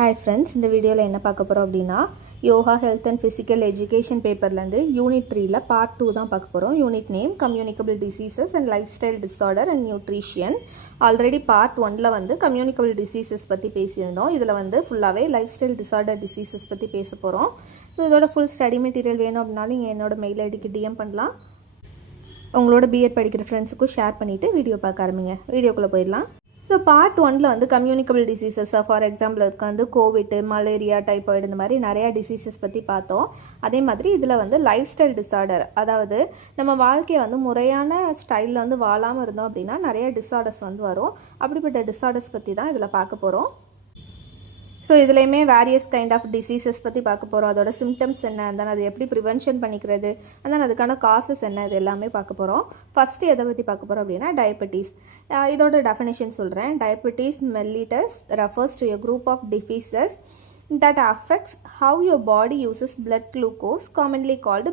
Hi friends, இந்த வீடியோவில் என்ன பார்க்க போகிறோம் அப்படின்னா yoga health and physical education பேப்பர்லேருந்து யூனிட் 3ல பார்ட் 2 தான் பார்க்க போகிறோம். Unit name communicable diseases and lifestyle disorder and nutrition. Already part 1ல் வந்து கம்யூனிகபிள் டிசீசஸ் பற்றி பேசியிருந்தோம். இதில் வந்து ஃபுல்லாகவே லைஃப் ஸ்டைல் டிஸார்டர் டிசீசஸ் பற்றி பேச போகிறோம். ஸோ இதோட ஃபுல் ஸ்டடி மெட்டீரியல் வேணும் அப்படின்னாலும் நீங்கள் என்னோட மெயில் ஐடிக்கு டிஎம் பண்ணலாம். உங்களோட பிஎட் படிக்கிற ஃப்ரெண்ட்ஸுக்கும் ஷேர் பண்ணிவிட்டு வீடியோ பார்க்க ஆரம்பிங்க. வீடியோக்குள்ளே போயிடலாம். ஸோ பார்ட் 1ல் வந்து கம்யூனிகபிள் டிசீசஸ், ஃபார் எக்ஸாம்பிள் வந்து கோவிட், மலேரியா, டைபாய்டு, இந்த மாதிரி நிறையா டிசீசஸ் பற்றி பார்த்தோம். அதே மாதிரி இதில் வந்து லைஃப் ஸ்டைல் டிஸார்டர், அதாவது நம்ம வாழ்க்கையை வந்து முறையான ஸ்டைலில் வந்து வாழாமல் இருந்தோம் அப்படின்னா நிறைய டிஸார்டர்ஸ் வந்து வரும். அப்படிப்பட்ட டிஸார்டர்ஸ் பற்றி தான் இதில் பார்க்க போகிறோம். ஸோ இதுலேயுமே வேரியஸ் கைண்ட் ஆஃப் டிசீசஸ் பற்றி பார்க்க போகிறோம். அதோட சிம்டம்ஸ் என்ன, அதான் அது எப்படி ப்ரிவென்ஷன் பண்ணிக்கிறது, அதான் அதுக்கான காசஸ் என்ன, இது எல்லாமே பார்க்க போகிறோம். ஃபஸ்ட்டு எதை பற்றி பார்க்க போகிறோம் அப்படின்னா டயபெட்டிஸ். இதோட டெஃபினேஷன் சொல்கிறேன். Diabetes mellitus refers to a group of diseases that affects how your body uses blood glucose, commonly called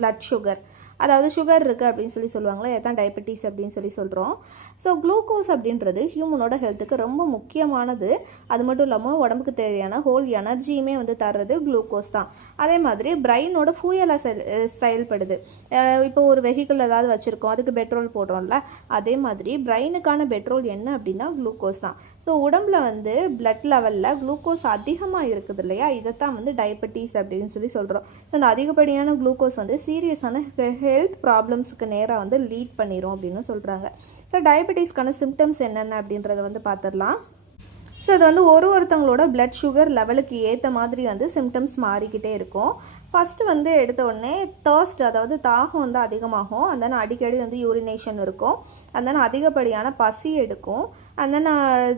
blood sugar. அதாவது சுகர் இருக்குது அப்படின்னு சொல்லுவாங்களே, இதுதான் டயபெட்டிஸ் அப்படின்னு சொல்கிறோம். ஸோ குளுக்கோஸ் அப்படின்றது ஹியூமனோட ஹெல்த்துக்கு ரொம்ப முக்கியமானது. அது மட்டும் இல்லாமல் உடம்புக்கு தேவையான ஹோல் எனர்ஜியுமே வந்து தர்றது குளுக்கோஸ் தான். அதே மாதிரி பிரெயினோட ஃபியூயலாக செயல்படுது. இப்போ ஒரு வெஹிக்கிள் ஏதாவது வச்சுருக்கோம், அதுக்கு பெட்ரோல் போடுறோம்ல, அதே மாதிரி பிரெயினுக்கான பெட்ரோல் என்ன அப்படின்னா குளுக்கோஸ் தான். ஸோ உடம்புல வந்து பிளட் லெவலில் குளுக்கோஸ் அதிகமாக இருக்குது இல்லையா, இதைத்தான் வந்து டயபெட்டிஸ் அப்படின்னு சொல்கிறோம். ஸோ அந்த அதிகப்படியான குளுக்கோஸ் வந்து சீரியஸான ஹெல்த் ப்ராப்ளம்ஸுக்கு நேராக வந்து லீட் பண்ணிடும் அப்படின்னு சொல்கிறாங்க. ஸோ டயபெட்டிஸ்க்கான சிம்டம்ஸ் என்னென்ன அப்படின்றத வந்து பார்த்துடலாம். ஸோ அது வந்து ஒருத்தவங்களோட பிளட் சுகர் லெவலுக்கு ஏற்ற மாதிரி வந்து சிம்டம்ஸ் மாறிக்கிட்டே இருக்கும். ஃபஸ்ட்டு வந்து எடுத்த உடனே தர்ஸ்ட், அதாவது தாகம் வந்து அதிகமாகும். அந்த அடிக்கடி வந்து யூரினேஷன் இருக்கும். அந்த அதிகப்படியான பசி எடுக்கும். அந்த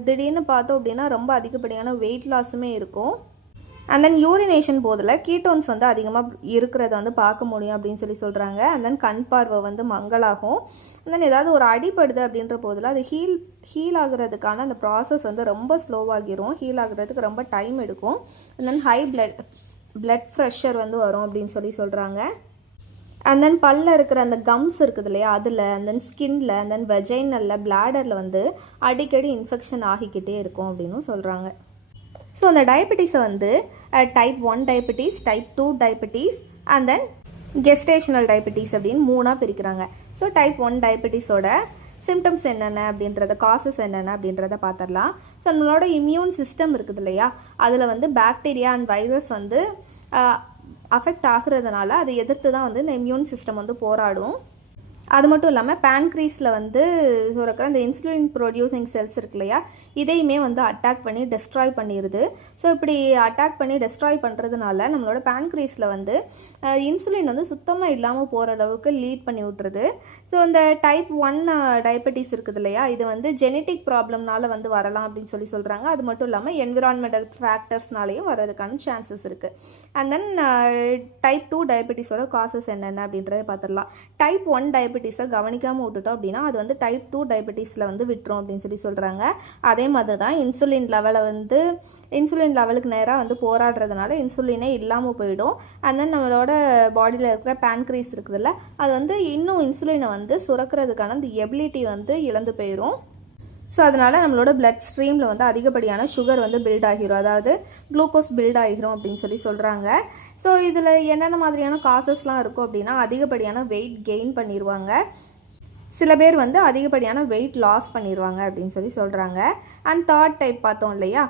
திடீர்னு பார்த்தோம் அப்படின்னா ரொம்ப அதிகப்படியான வெயிட் லாஸுமே இருக்கும். அண்ட் தென் யூரினேஷன் போதில் கீட்டோன்ஸ் வந்து அதிகமாக இருக்கிறத வந்து பார்க்க முடியும் அப்படின்னு சொல்கிறாங்க. அண்ட் தென் கண் பார்வை வந்து மங்கலாகும். அண்ட் தென் ஏதாவது ஒரு அடிப்படுது அப்படின்ற போதில் அது ஹீல் ஆகுறதுக்கான அந்த ப்ராசஸ் வந்து ரொம்ப ஸ்லோவாகிரும். ஹீல் ஆகுறதுக்கு ரொம்ப டைம் எடுக்கும். And then high blood pressure வந்து வரும் அப்படின்னு சொல்கிறாங்க. அண்ட் தென் பல்ல இருக்கிற அந்த கம்ஸ் இருக்குது இல்லையா, அதில் அண்ட் தென் ஸ்கின்ல அண்ட் தென் வெஜைனலில் பிளாடரில் வந்து அடிக்கடி இன்ஃபெக்ஷன் ஆகிக்கிட்டே இருக்கும் அப்படின்னு சொல்கிறாங்க. ஸோ அந்த டயபெட்டிஸை வந்து type 1 diabetes, type 2 diabetes and then gestational diabetes அப்படின்னு 3ஆக பிரிக்கிறாங்க. ஸோ டைப் 1 டயபெட்டிஸோட சிம்டம்ஸ் என்னென்ன அப்படின்றத, காசஸ் என்னென்ன அப்படின்றத பார்த்துடலாம். ஸோ நம்மளோட இம்யூன் சிஸ்டம் இருக்குது இல்லையா, அதில் வந்து பாக்டீரியா அண்ட் வைரஸ் வந்து அஃபெக்ட் ஆகுறதுனால அதை எதிர்த்து தான் வந்து இந்த இம்யூன் சிஸ்டம் வந்து போராடும். அது மட்டும் இல்லாமல் பேன்க்ரீஸில் வந்து சுரக்கிற அந்த இன்சுலின் ப்ரொடியூசிங் செல்ஸ் இருக்கு இல்லையா, இதையுமே வந்து அட்டாக் பண்ணி டெஸ்ட்ராய் பண்ணிடுது. ஸோ இப்படி அட்டாக் பண்ணி டெஸ்ட்ராய் பண்ணுறதுனால நம்மளோட பேன்க்ரீஸில் வந்து இன்சுலின் வந்து சுத்தமாக இல்லாமல் போகிற அளவுக்கு லீட் பண்ணி விட்டுருது. ஸோ இந்த டைப் 1 டயபெட்டிஸ் இருக்குது இல்லையா, இது வந்து ஜெனட்டிக் ப்ராப்ளம்னால வந்து வரலாம் அப்படின்னு சொல்கிறாங்க. அது மட்டும் இல்லாமல் என்விரான்மெண்டல் ஃபேக்டர்ஸ்னாலேயும் வர்றதுக்கான சான்சஸ் இருக்குது. அண்ட் தென் டைப் 2 டயபெட்டிஸோட காசஸ் என்னென்ன அப்படின்றத பார்த்துடலாம். டைப் 1 டயபெட்டிஸை கவனிக்காமல் விட்டுட்டோம் அப்படின்னா அது வந்து டைப் 2 டயபெட்டிஸில் வந்து விட்டுரும் அப்படின்னு சொல்கிறாங்க. அதே மாதிரி தான் இன்சுலின் லெவலுக்கு நேராக வந்து போராடுறதுனால இன்சுலினே இல்லாமல் போயிடும். அண்ட் தென் நம்மளோட பாடியில் இருக்கிற பேன்க்ரீஸ் இருக்குதுல்ல, அது வந்து இன்னும் இன்சுலினை வந்து சுரக்கிறதுக்கான அந்த எபிலிட்டி வந்து இழந்து போயிடும். ஸோ அதனால் நம்மளோட பிளட் ஸ்ட்ரீமில் வந்து அதிகப்படியான சுகர் வந்து பில்ட் ஆகிரும், அதாவது குளுக்கோஸ் பில்ட் ஆகிரும் அப்படின்னு சொல்கிறாங்க. ஸோ இதில் என்னென்ன மாதிரியான காசஸ்லாம் இருக்கும் அப்படின்னா, அதிகப்படியான வெயிட் கெயின் பண்ணிடுவாங்க. சில பேர் வந்து அதிகப்படியான வெயிட் லாஸ் பண்ணிடுவாங்க அப்படின்னு சொல்கிறாங்க. அண்ட் தேர்ட் டைப் பார்த்தோம் இல்லையா,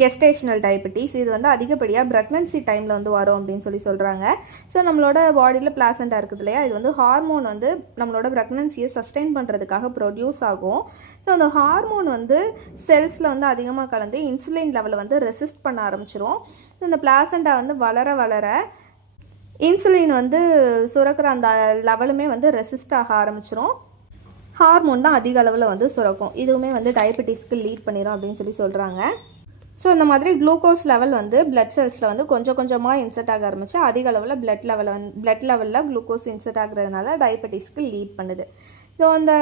கெஸ்டேஷனல் டயபெட்டிஸ், இது வந்து அதிகப்படியாக ப்ரெக்னன்சி டைமில் வந்து வரும் அப்படின்னு சொல்கிறாங்க. ஸோ நம்மளோட பாடியில் பிளாசண்டா இருக்குது இல்லையா, இது வந்து ஹார்மோன் வந்து நம்மளோட ப்ரெக்னன்சியை சஸ்டெயின் பண்ணுறதுக்காக ப்ரொடியூஸ் ஆகும். ஸோ அந்த ஹார்மோன் வந்து செல்ஸில் வந்து அதிகமாக கலந்து இன்சுலின் லெவலை வந்து ரெசிஸ்ட் பண்ண ஆரம்பிச்சிரும். ஸோ இந்த பிளாசண்டா வந்து வளர வளர இன்சுலின் வந்து சுரக்கிற அந்த லெவலுமே வந்து ரெசிஸ்ட் ஆக ஆரம்பிச்சிரும். ஹார்மோன் தான் அதிக அளவில் வந்து சுரக்கும். இதுவுமே வந்து டயபெட்டிஸ்க்கு லீட் பண்ணிடும் அப்படின்னு சொல்கிறாங்க. ஸோ இந்த மாதிரி குளுக்கோஸ் லெவல் வந்து பிளட் செல்ஸில் வந்து கொஞ்சம் கொஞ்சமாக இன்செர்ட் ஆக ஆரம்பிச்சு அதிக அளவில் பிளட் லெவலில் குளுக்கோஸ் இன்செர்ட் ஆகுறதுனால டயபெட்டிஸ்க்கு லீட் பண்ணுது. ஸோ அந்த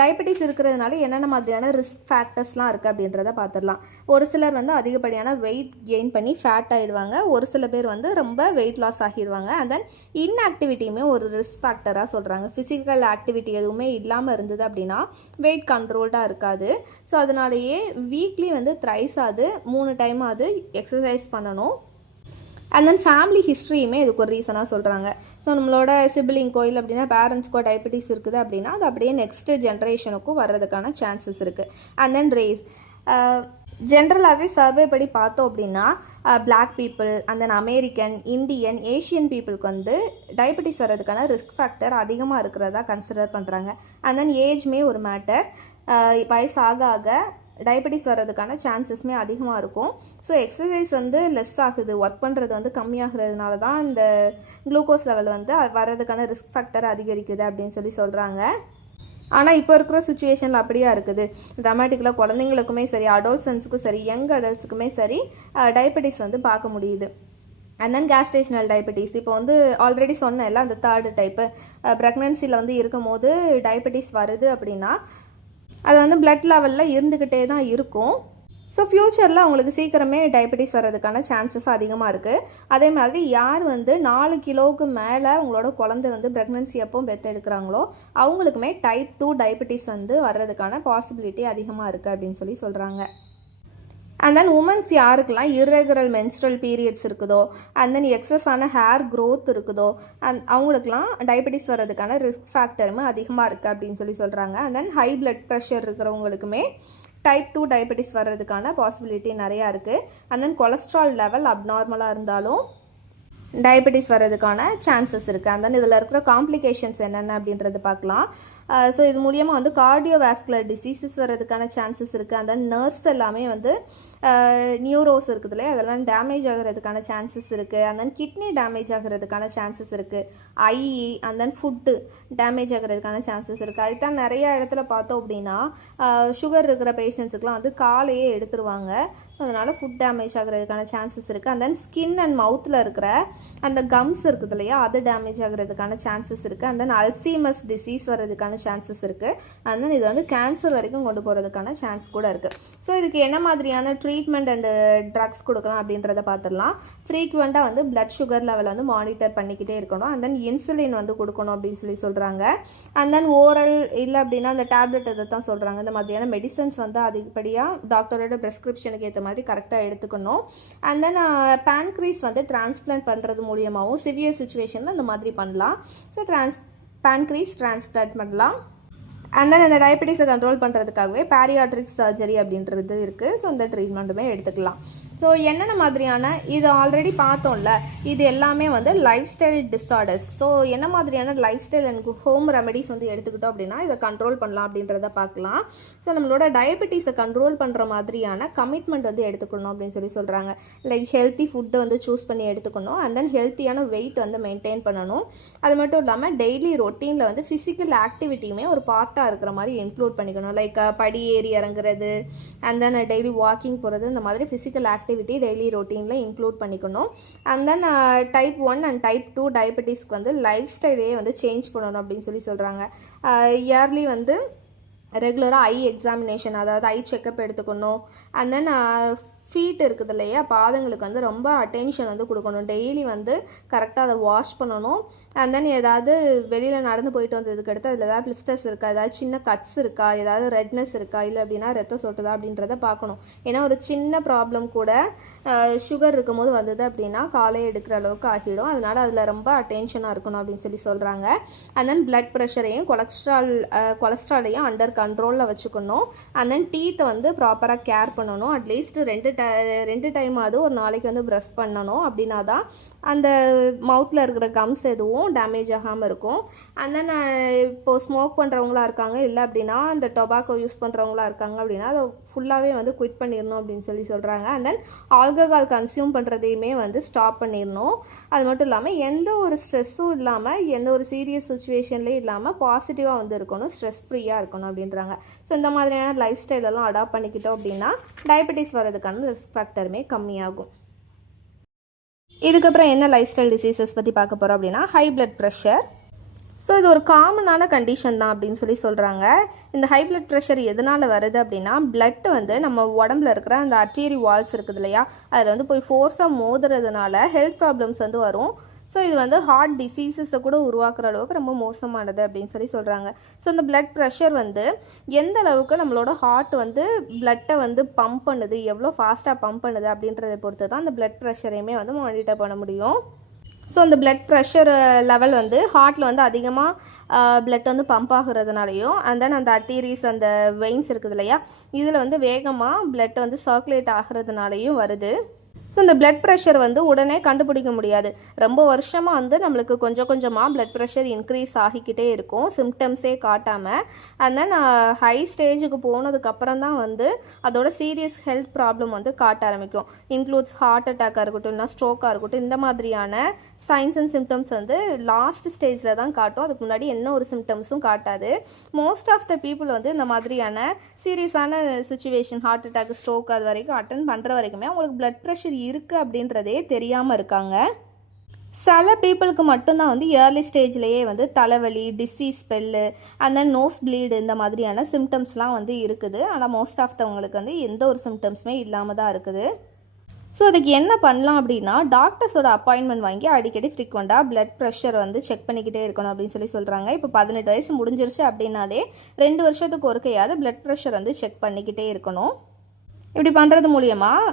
டயபெட்டிஸ் இருக்கிறதுனால என்னென்ன மாதிரியான ரிஸ்க் ஃபேக்டர்ஸ்லாம் இருக்குது அப்படின்றத பார்த்துடலாம். ஒரு சிலர் வந்து அதிகப்படியான வெயிட் கெயின் பண்ணி ஃபேட் ஆகிடுவாங்க. ஒரு சில பேர் வந்து ரொம்ப வெயிட் லாஸ் ஆகிடுவாங்க. அண்ட் தென் இன்ஆக்டிவிட்டியுமே ஒரு ரிஸ்க் ஃபேக்டராக சொல்கிறாங்க. ஃபிசிக்கல் ஆக்டிவிட்டி எதுவுமே இல்லாமல் இருந்தது அப்படின்னா வெயிட் கண்ட்ரோல்டாக இருக்காது. ஸோ அதனாலேயே வீக்லி வந்து த்ரைஸ் ஆகுது 3 டைம் ஆகுது எக்ஸசைஸ் பண்ணணும். அண்ட் தென் ஃபேமிலி ஹிஸ்ட்ரியுமே இதுக்கு ஒரு ரீசனாக சொல்கிறாங்க. ஸோ நம்மளோட சிபிலிங்கோ இல்லை அப்படின்னா பேரண்ட்ஸ்க்கோ டயபெட்டிஸ் இருக்குது அப்படின்னா அது அப்படியே நெக்ஸ்ட்டு ஜென்ரேஷனுக்கும் வர்றதுக்கான சான்சஸ் இருக்குது. அண்ட் தென் ரேஸ் ஜென்ரலாகவே சர்வே படி பார்த்தோம் அப்படின்னா black people and then American, Indian, Asian பீப்புளுக்கு வந்து டயபெட்டிஸ் வர்றதுக்கான ரிஸ்க் ஃபேக்டர் அதிகமாக இருக்கிறதா கன்சிடர் பண்ணுறாங்க. அண்ட் தென் ஏஜ்மே ஒரு மேட்டர். வயசு ஆக ஆக டயபெட்டிஸ் வர்றதுக்கான சான்சஸ்மே அதிகமாக இருக்கும். ஸோ எக்ஸசைஸ் வந்து லெஸ் ஆகுது, ஒர்க் பண்ணுறது வந்து கம்மியாகிறதுனால தான் இந்த குளுக்கோஸ் லெவல் வந்து வர்றதுக்கான ரிஸ்க் ஃபேக்டர் அதிகரிக்குது அப்படின்னு சொல்கிறாங்க. ஆனால் இப்போ இருக்கிற சுச்சுவேஷனில் அப்படியா இருக்குது. ட்ராமாட்டிக்கலாக குழந்தைங்களுக்குமே சரி, அடோல்சன்ஸுக்கும் சரி, யங் அடல்ட்ஸுக்குமே சரி டயபெட்டிஸ் வந்து பார்க்க முடியுது. அண்ட் தென் கேஸ்டேஷனல் டயபெட்டிஸ் இப்போ வந்து ஆல்ரெடி சொன்னேன்ல, அந்த 3rd டைப்பு ப்ரெக்னன்சியில் வந்து இருக்கும் போது டயபெட்டிஸ் வருது அப்படின்னா அது வந்து பிளட் லெவலில் இருந்துக்கிட்டே தான் இருக்கும். ஸோ ஃப்யூச்சரில் அவங்களுக்கு சீக்கிரமே டயபெட்டிஸ் வர்றதுக்கான சான்சஸ் அதிகமாக இருக்குது. அதே மாதிரி யார் வந்து 4 கிலோவுக்கு மேலே உங்களோட குழந்தை வந்து ப்ரெக்னன்சி அப்போ எடுக்கிறாங்களோ அவங்களுக்குமே டைப் 2 டயபெட்டிஸ் வந்து வர்றதுக்கான பாசிபிலிட்டி அதிகமாக இருக்குது அப்படின்னு சொல்கிறாங்க. அண்ட் தென் உமன்ஸ் யாருக்கெல்லாம் இர்ரெகுலர் மென்ஸ்ட்ரல் பீரியட்ஸ் இருக்குதோ அண்ட் தென் எக்ஸஸான ஹேர் க்ரோத் இருக்குதோ அவங்களுக்குலாம் டயபெட்டிஸ் வர்றதுக்கான ரிஸ்க் ஃபேக்டருமே அதிகமாக இருக்குது அப்படின்னு சொல்கிறாங்க. And then high blood pressure இருக்கிறவங்களுக்குமே டைப் 2 டயபெட்டிஸ் வர்றதுக்கான பாசிபிலிட்டி நிறையா இருக்குது. அண்ட் தென் கொலஸ்ட்ரால் லெவல் அப்நார்மலாக இருந்தாலும் டயபெட்டிஸ் வர்றதுக்கான சான்சஸ் இருக்குது. அண்ட் தென் இதில் இருக்கிற காம்ப்ளிகேஷன்ஸ் என்னென்ன அப்படின்றது பார்க்கலாம். ஸோ இது மூலியமாக வந்து கார்டியோவாஸ்குலர் டிசீசஸ் வர்றதுக்கான சான்சஸ் இருக்குது. அந்த நர்வ்ஸ் எல்லாமே வந்து நியூரோஸ் இருக்குது இல்லையா, அதெல்லாம் டேமேஜ் ஆகிறதுக்கான சான்சஸ் இருக்குது. அண்ட் தென் கிட்னி டேமேஜ் ஆகிறதுக்கான சான்சஸ் இருக்குது. I and then food damage ஆகிறதுக்கான சான்சஸ் இருக்குது. அதுதான் நிறைய இடத்துல பார்த்தோம் அப்படின்னா சுகர் இருக்கிற பேஷண்ட்ஸுக்கெலாம் வந்து காலையே எடுத்துருவாங்க. அதனால் ஃபுட் டேமேஜ் ஆகிறதுக்கான சான்சஸ் இருக்குது. அண்ட் தென் ஸ்கின் அண்ட் மவுத்தில் இருக்கிற அந்த கம்ஸ் இருக்குது இல்லையா, அது டேமேஜ் ஆகிறதுக்கான சான்சஸ் இருக்குது. அண்ட் தென் அல்சீமஸ் டிசீஸ் வர்றதுக்கான சான்சஸ் இருக்குது. அண்ட் தென் இது வந்து கேன்சர் வரைக்கும் கொண்டு போகிறதுக்கான சான்ஸ் கூட இருக்குது. ஸோ இதுக்கு என்ன மாதிரியான ட்ரீட்மெண்ட் அண்ட் ட்ரக்ஸ் கொடுக்கலாம் அப்படின்றத பார்த்துடலாம். ஃப்ரீக்வெண்ட்டாக வந்து பிளட் சுகர் லெவல் வந்து மானிட்டர் பண்ணிக்கிட்டே இருக்கணும். அண்ட் தென் இன்சுலின் வந்து கொடுக்கணும் அப்படின்னு சொல்கிறாங்க. அண்ட் தென் ஓரல் இல்லை அப்படின்னா அந்த டேப்லெட் இதை தான் சொல்கிறாங்க. இந்த மாதிரியான மெடிசன்ஸ் வந்து அதிகப்படியாக டாக்டரோட ப்ரெஸ்கிரிப்ஷனுக்கு ஏற்ற மாதிரி கரெக்டாக எடுத்துக்கணும். அண்ட் தென் பேன்க்ரீஸ் வந்து டிரான்ஸ்பிளான்ட் பண்ணுறது மூலியமாகவும் சிவியர் சுச்சுவேஷனில் இந்த மாதிரி பண்ணலாம். ஸோ பேன்க்ரீஸ் டிரான்ஸ்பிளான்ட் பண்ணலாம். அண்ட் தென் இந்த டயபெட்டிஸை கண்ட்ரோல் பண்ணுறதுக்காகவே பேரியாட்ரிக் சர்ஜரி அப்படின்றது இருக்குது. ஸோ இந்த ட்ரீட்மெண்ட்டுமே எடுத்துக்கலாம். ஸோ என்னென்ன மாதிரியான இது ஆல்ரெடி பார்த்தோம்ல, இது எல்லாமே வந்து லைஃப் ஸ்டைல் டிஸார்டர்ஸ். ஸோ என்ன மாதிரியான life style and home remedies வந்து எடுத்துக்கிட்டோம் அப்படின்னா இதை கண்ட்ரோல் பண்ணலாம் அப்படின்றத பார்க்கலாம். ஸோ நம்மளோட டயபெட்டிஸை கண்ட்ரோல் பண்ணுற மாதிரியான கமிட்மெண்ட் வந்து எடுத்துக்கணும் அப்படின்னு சொல்கிறாங்க. லைக் ஹெல்த்தி ஃபுட்டை வந்து சூஸ் பண்ணி எடுத்துக்கணும். அண்ட் தென் ஹெல்த்தியான வெயிட் வந்து மெயின்டைன் பண்ணணும். அது மட்டும் இல்லாமல் டெய்லி ரொட்டீனில் வந்து ஃபிசிக்கல் ஆக்டிவிட்டியுமே ஒரு பார்ட்டாக இருக்கிற மாதிரி இன்க்ளூட் பண்ணிக்கணும். லைக் படி ஏறி இறங்குறது அண்ட் தென் டெய்லி வாக்கிங் போகிறது, இந்த மாதிரி ஃபிசிக்கல் ஆக்டிவிட்டி டெய்லி ரொட்டீனில் இன்க்ளூட் பண்ணிக்கணும். And then type 1 and type 2 டயபெட்டிஸ்க்கு வந்து லைஃப் ஸ்டைலே வந்து சேஞ்ச் பண்ணணும் அப்படின்னு சொல்கிறாங்க. இயர்லி வந்து ரெகுலராக ஐ எக்ஸாமினேஷன், அதாவது ஐ செக்கப் எடுத்துக்கணும். அண்ட் தென் ஃபீட் இருக்குது இல்லையா, பாதங்களுக்கு வந்து ரொம்ப அட்டென்ஷன் வந்து கொடுக்கணும். டெய்லி வந்து கரெக்டாக அதை வாஷ் பண்ணணும். அண்ட் தென் ஏதாவது வெளியில் நடந்து போயிட்டு வந்ததுக்கு அடுத்து அதில் ஏதாவது பிளிஸ்டர்ஸ் இருக்கா, ஏதாவது சின்ன கட்ஸ் இருக்கா, ஏதாவது ரெட்னஸ் இருக்கா, இல்லை அப்படின்னா ரத்தம் சொட்டுதா அப்படின்றத பார்க்கணும். ஏன்னா ஒரு சின்ன ப்ராப்ளம் கூட சுகர் இருக்கும் போது வந்தது அப்படின்னா காலையை எடுக்கிற அளவுக்கு ஆகிடும். அதனால் அதில் ரொம்ப அட்டென்ஷனாக இருக்கணும் அப்படின்னு சொல்கிறாங்க. அண்ட் தென் பிளட் ப்ரெஷரையும் கொலஸ்ட்ராலையும் அண்டர் கண்ட்ரோலில் வச்சுக்கணும். அண்ட் தென் டீத்தை வந்து ப்ராப்பராக கேர் பண்ணணும். அட்லீஸ்ட் 2 டைமாவது ஒரு நாளைக்கு வந்து ப்ரஷ் பண்ணணும். அப்படின்னா தான் அந்த மவுத்தில் இருக்கிற கம்ஸ் எதுவும் டேமேஜ் ஆகாமல் இருக்கும். அண்ட் தென் இப்போது ஸ்மோக் பண்ணுறவங்களா இருக்காங்க, இல்லை அப்படின்னா அந்த டொபாக்கோ யூஸ் பண்ணுறவங்களா இருக்காங்க அப்படின்னா அதை ஃபுல்லாகவே வந்து குவிட் பண்ணிடணும் அப்படின்னு சொல்கிறாங்க. அண்ட் தென் ஆல்கஹால் கன்சியூம் பண்ணுறதையுமே வந்து ஸ்டாப் பண்ணிடணும். அது மட்டும் இல்லாமல் எந்த ஒரு ஸ்ட்ரெஸ்ஸும் இல்லாமல், எந்த ஒரு சீரியஸ் சுச்சுவேஷன்லேயும் இல்லாமல் பாசிட்டிவாக வந்து இருக்கணும், ஸ்ட்ரெஸ் ஃப்ரீயாக இருக்கணும் அப்படின்றாங்க. ஸோ இந்த மாதிரியான லைஃப் ஸ்டைலெல்லாம் அடாப்ட் பண்ணிக்கிட்டோம் அப்படின்னா டயபெட்டிஸ் வர்றதுக்கான ரிஸ்க் ஃபேக்டருமே கம்மியாகும். இதுக்கப்புறம் என்ன லைஃப் ஸ்டைல் டிசீசஸ் பற்றி பார்க்க போகிறோம் அப்படின்னா ஹை பிளட் ப்ரெஷர். ஸோ இது ஒரு காமனான கண்டிஷன் தான் அப்படின்னு சொல்கிறாங்க. இந்த ஹை பிளட் ப்ரெஷர் எதனால் வருது அப்படின்னா, பிளட் வந்து நம்ம உடம்புல இருக்கிற அந்த அர்டீரி வால்ஸ் இருக்குது இல்லையா, அதில் வந்து போய் ஃபோர்ஸாக மோதுறதுனால ஹெல்த் ப்ராப்ளம்ஸ் வந்து வரும். ஸோ இது வந்து ஹார்ட் டிசீசஸை கூட உருவாக்குற அளவுக்கு ரொம்ப மோசமானது அப்படின்னு சொல்கிறாங்க. ஸோ இந்த பிளட் ப்ரெஷர் வந்து எந்த அளவுக்கு நம்மளோட ஹார்ட் வந்து பிளட்டை வந்து பம்ப் பண்ணுது, எவ்வளோ ஃபாஸ்ட்டாக பம்ப் பண்ணுது அப்படின்றத பொறுத்து தான் அந்த பிளட் ப்ரெஷரையுமே வந்து மானிட்டர் பண்ண முடியும். ஸோ அந்த பிளட் ப்ரெஷர் லெவல் வந்து ஹார்ட்டில் வந்து அதிகமாக பிளட் வந்து பம்ப் ஆகுறதுனாலையும், அண்ட் தென் அந்த அர்டீரிஸ் அந்த வெயின்ஸ் இருக்குது இல்லையா, இதில் வந்து வேகமாக பிளட் வந்து சர்க்குலேட் ஆகுறதுனாலையும் வருது. ஸோ இந்த பிளட் ப்ரெஷர் வந்து உடனே கண்டுபிடிக்க முடியாது. ரொம்ப வருஷமாக வந்து நம்மளுக்கு கொஞ்சம் கொஞ்சமாக பிளட் ப்ரெஷர் இன்க்ரீஸ் ஆகிக்கிட்டே இருக்கும், சிம்டம்ஸே காட்டாமல். அண்ட் தென் ஹை ஸ்டேஜுக்கு போனதுக்கப்புறம் தான் வந்து அதோட சீரியஸ் ஹெல்த் ப்ராப்ளம் வந்து காட்ட ஆரம்பிக்கும். இன்க்ளூட்ஸ் ஹார்ட் அட்டாக்காக இருக்கட்டும், இல்லை ஸ்ட்ரோக்காக இருக்கட்டும், இந்த மாதிரியான சைன்ஸ் அண்ட் சிம்டம்ஸ் வந்து லாஸ்ட் ஸ்டேஜில் தான் காட்டும். அதுக்கு முன்னாடி என்ன ஒரு சிம்டம்ஸும் காட்டாது. மோஸ்ட் ஆஃப் த பீப்புள் வந்து இந்த மாதிரியான சீரியஸான சுச்சுவேஷன், ஹார்ட் அட்டாக், ஸ்ட்ரோக் அது வரைக்கும் அட்டன் பண்ணுற வரைக்குமே அவங்களுக்கு பிளட் ப்ரெஷர் இருக்குது அப்படின்றதே தெரியாமல் இருக்காங்க. சில பீப்புளுக்கு மட்டும்தான் வந்து ஏர்லி ஸ்டேஜ்லேயே வந்து தலைவலி, disease spell, and then nose bleed இந்த மாதிரியான சிம்டம்ஸ்லாம் வந்து இருக்குது. ஆனால் மோஸ்ட் ஆஃப் தவங்களுக்கு வந்து எந்த ஒரு சிம்டம்ஸுமே இல்லாமல் தான் இருக்குது. ஸோ அதுக்கு என்ன பண்ணலாம் அப்படின்னா, டாக்டர்ஸோட அப்பாயின்மெண்ட் வாங்கி அடிக்கடி ஃப்ரீக்வெண்ட்டாக பிளட் ப்ரெஷர் வந்து செக் பண்ணிக்கிட்டே இருக்கணும் அப்படின்னு சொல்கிறாங்க. இப்போ 18 வயசு முடிஞ்சிருச்சு அப்படின்னாலே 2 வருஷத்துக்கு ஒருக்கையாவது பிளட் ப்ரெஷர் வந்து செக் பண்ணிக்கிட்டே இருக்கணும். இப்படி பண்ணுறது மூலியமாக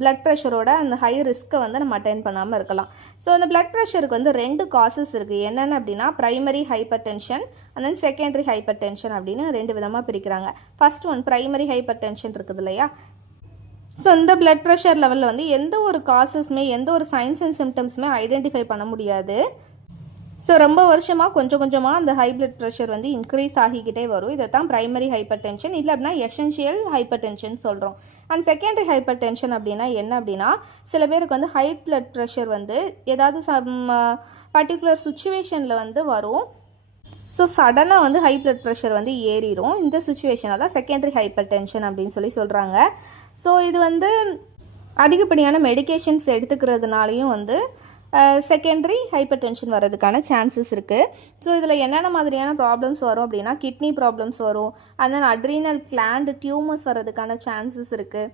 பிளட் ப்ரெஷரோட அந்த ஹை ரிஸ்க்கை வந்து நம்ம அட்டைன் பண்ணாமல் இருக்கலாம். ஸோ அந்த பிளட் ப்ரெஷருக்கு வந்து 2 காசஸ் இருக்குது. என்னென்ன அப்படின்னா, primary hyper tension and then secondary hyper tension அப்படின்னு 2 விதமாக பிரிக்கிறாங்க. First one primary hyper tension இருக்குது இல்லையா. ஸோ இந்த பிளட் ப்ரெஷர் லெவலில் வந்து எந்த ஒரு காசஸுமே, எந்த ஒரு சைன்ஸ் அண்ட் சிம்டம்ஸுமே ஐடென்டிஃபை பண்ண முடியாது. ஸோ ரொம்ப வருஷமாக கொஞ்சம் கொஞ்சமாக அந்த ஹை பிளட் ப்ரெஷர் வந்து இன்க்ரீஸ் ஆகிக்கிட்டே வரும். இதை தான் ப்ரைமரி ஹைப்பர் டென்ஷன், இல்லை அப்படின்னா எசென்ஷியல் ஹைப்பர் டென்ஷன் சொல்கிறோம். அண்ட் செகண்டரி ஹைப்பர் டென்ஷன் அப்படின்னா என்ன அப்படின்னா, சில பேருக்கு வந்து ஹை பிளட் ப்ரெஷர் வந்து ஏதாவது பர்டிகுலர் சுச்சுவேஷனில் வந்து வரும். ஸோ சடனாக வந்து ஹை பிளட் ப்ரெஷர் வந்து ஏறிடும். இந்த சுச்சுவேஷனில் தான் செகண்டரி ஹைப்பர் டென்ஷன் அப்படின்னு சொல்கிறாங்க. ஸோ இது வந்து அதிகப்படியான மெடிகேஷன்ஸ் எடுத்துக்கிறதுனாலையும் வந்து செகண்டரி ஹைப்பர் டென்ஷன் வர்றதுக்கான சான்சஸ் இருக்குது. ஸோ இதில் என்னென்ன மாதிரியான ப்ராப்ளம்ஸ் வரும் அப்படின்னா, கிட்னி ப்ராப்ளம்ஸ் வரும், and then adrenal gland tumours வர்றதுக்கான சான்சஸ் இருக்குது,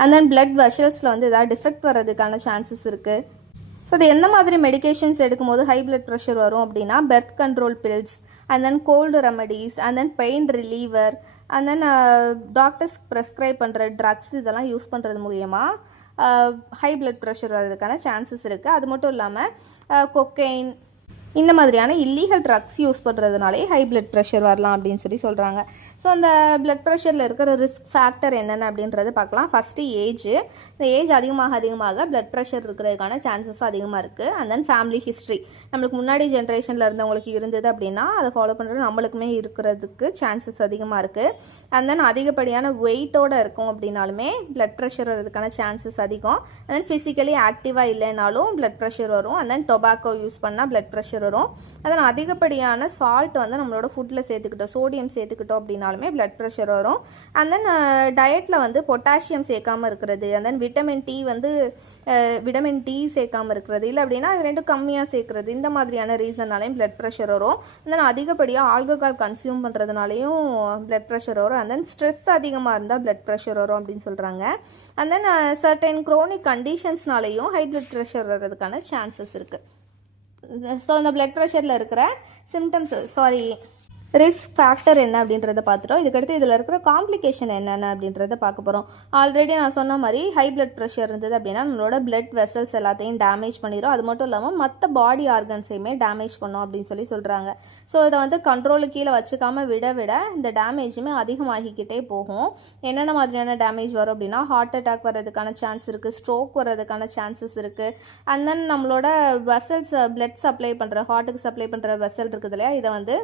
அண்ட் தென் பிளட் வெசல்ஸில் வந்து ஏதாவது டிஃபெக்ட் வர்றதுக்கான சான்சஸ் இருக்குது. ஸோ அது எந்த மாதிரி மெடிகேஷன்ஸ் எடுக்கும்போது ஹை பிளட் ப்ரெஷர் வரும் அப்படின்னா, birth control pills, and then cold remedies, and then pain reliever, and then doctors prescribe பண்ணுற ட்ரக்ஸ் இதெல்லாம் யூஸ் பண்ணுறது மூலியமாக ஹை பிளட் ப்ரெஷர் வர்றதுக்கான சான்சஸ் இருக்குது. அது மட்டும் இல்லாமல் கொக்கைன் இந்த மாதிரியான இல்லீகல் ட்ரக்ஸ் யூஸ் பண்ணுறதுனாலே ஹை பிளட் ப்ரெஷர் வரலாம் அப்படின்னு சொல்கிறாங்க. ஸோ அந்த பிளட் ப்ரெஷரில் இருக்கிற ரிஸ்க் ஃபேக்டர் என்னென்ன அப்படின்றது பார்க்கலாம். First age. இந்த ஏஜ் அதிகமாக பிளட் ப்ரெஷர் இருக்கிறதுக்கான சான்சஸும் அதிகமாக இருக்குது. அண்ட் தென் ஃபேமிலி ஹிஸ்ட்ரி, நம்மளுக்கு முன்னாடி ஜென்ரேஷனில் இருந்தவங்களுக்கு இருந்தது அப்படின்னா அதை ஃபாலோ பண்ணுறது நம்மளுக்குமே இருக்கிறதுக்கு சான்சஸ் அதிகமாக இருக்குது. அண்ட் தென் அதிகப்படியான வெயிட்டோடு இருக்கும் அப்படின்னாலுமே பிளட் ப்ரெஷர் வரதுக்கான சான்சஸ் அதிகம். அண்ட் தென் ஃபிசிக்கலி ஆக்டிவாக இல்லைனாலும் பிளட் ப்ரெஷர் வரும். அண்ட் தென் டொபாக்கோ யூஸ் பண்ணால் பிளட் ப்ரெஷர் வரும். அதனால் அதிகப்படியான சால்ட் வந்து நம்மளோட ஃபுட்டில் சேர்த்துக்கிட்டோம், சோடியம் சேர்த்துக்கிட்டோம் அப்படின்னாலுமே பிளட் ப்ரெஷர் வரும். அண்ட் தென் டயட்டில் வந்து பொட்டாசியம் சேர்க்காமல் இருக்கிறது, அண்ட் தென் விட்டமின் டி சேர்க்காமல் இருக்கிறது, இல்லை அப்படின்னா அது 2 கம்மியாக சேர்க்குறது, இந்த மாதிரியான ரீசன்னாலையும் பிளட் ப்ரெஷர் வரும். அண்ட் தென் அதிகப்படியாக ஆல்கஹால் கன்சியூம் பண்ணுறதுனாலையும் பிளட் ப்ரெஷர் வரும். அண்ட் தென் ஸ்ட்ரெஸ் அதிகமாக இருந்தால் பிளட் ப்ரெஷர் வரும் அப்படின்னு சொல்கிறாங்க. அண்ட் தென் சர்டன் க்ரோனிக் கண்டிஷன்ஸ்னாலையும் ஹை பிளட் ப்ரெஷர் வர்றதுக்கான சான்சஸ் இருக்குது. ஸோ இந்த பிளட் ப்ரெஷரில் இருக்கிற ரிஸ்க் ஃபேக்டர் என்ன அப்படின்றத பார்த்துட்டோம். இதுக்கடுத்து இதில் இருக்கிற காம்ப்ளிகேஷன் என்னென்ன அப்படின்றத பார்க்க போகிறோம். ஆல்ரெடி நான் சொன்ன மாதிரி ஹை பிளட் ப்ரெஷர் இருந்தது அப்படின்னா நம்மளோட பிளட் வெசல்ஸ் எல்லாத்தையும் டேமேஜ் பண்ணிடும். அது மட்டும் இல்லாமல் மற்ற பாடி ஆர்கன்ஸையுமே டேமேஜ் பண்ணும் அப்படின்னு சொல்கிறாங்க. ஸோ இதை வந்து கண்ட்ரோலுக்கு கீழே வச்சுக்காமல் விட இந்த டேமேஜுமே அதிகமாகிக்கிட்டே போகும். என்னென்ன மாதிரியான டேமேஜ் வரும் அப்படின்னா, ஹார்ட் அட்டாக் வர்றதுக்கான சான்ஸ் இருக்குது, ஸ்ட்ரோக் வர்றதுக்கான சான்சஸ் இருக்குது. அண்ட் தென் நம்மளோட வெசல்ஸ் பிளட் சப்ளை பண்ணுற, ஹார்ட்டுக்கு சப்ளை பண்ணுற வெசல் இருக்குது இல்லையா, இதை வந்து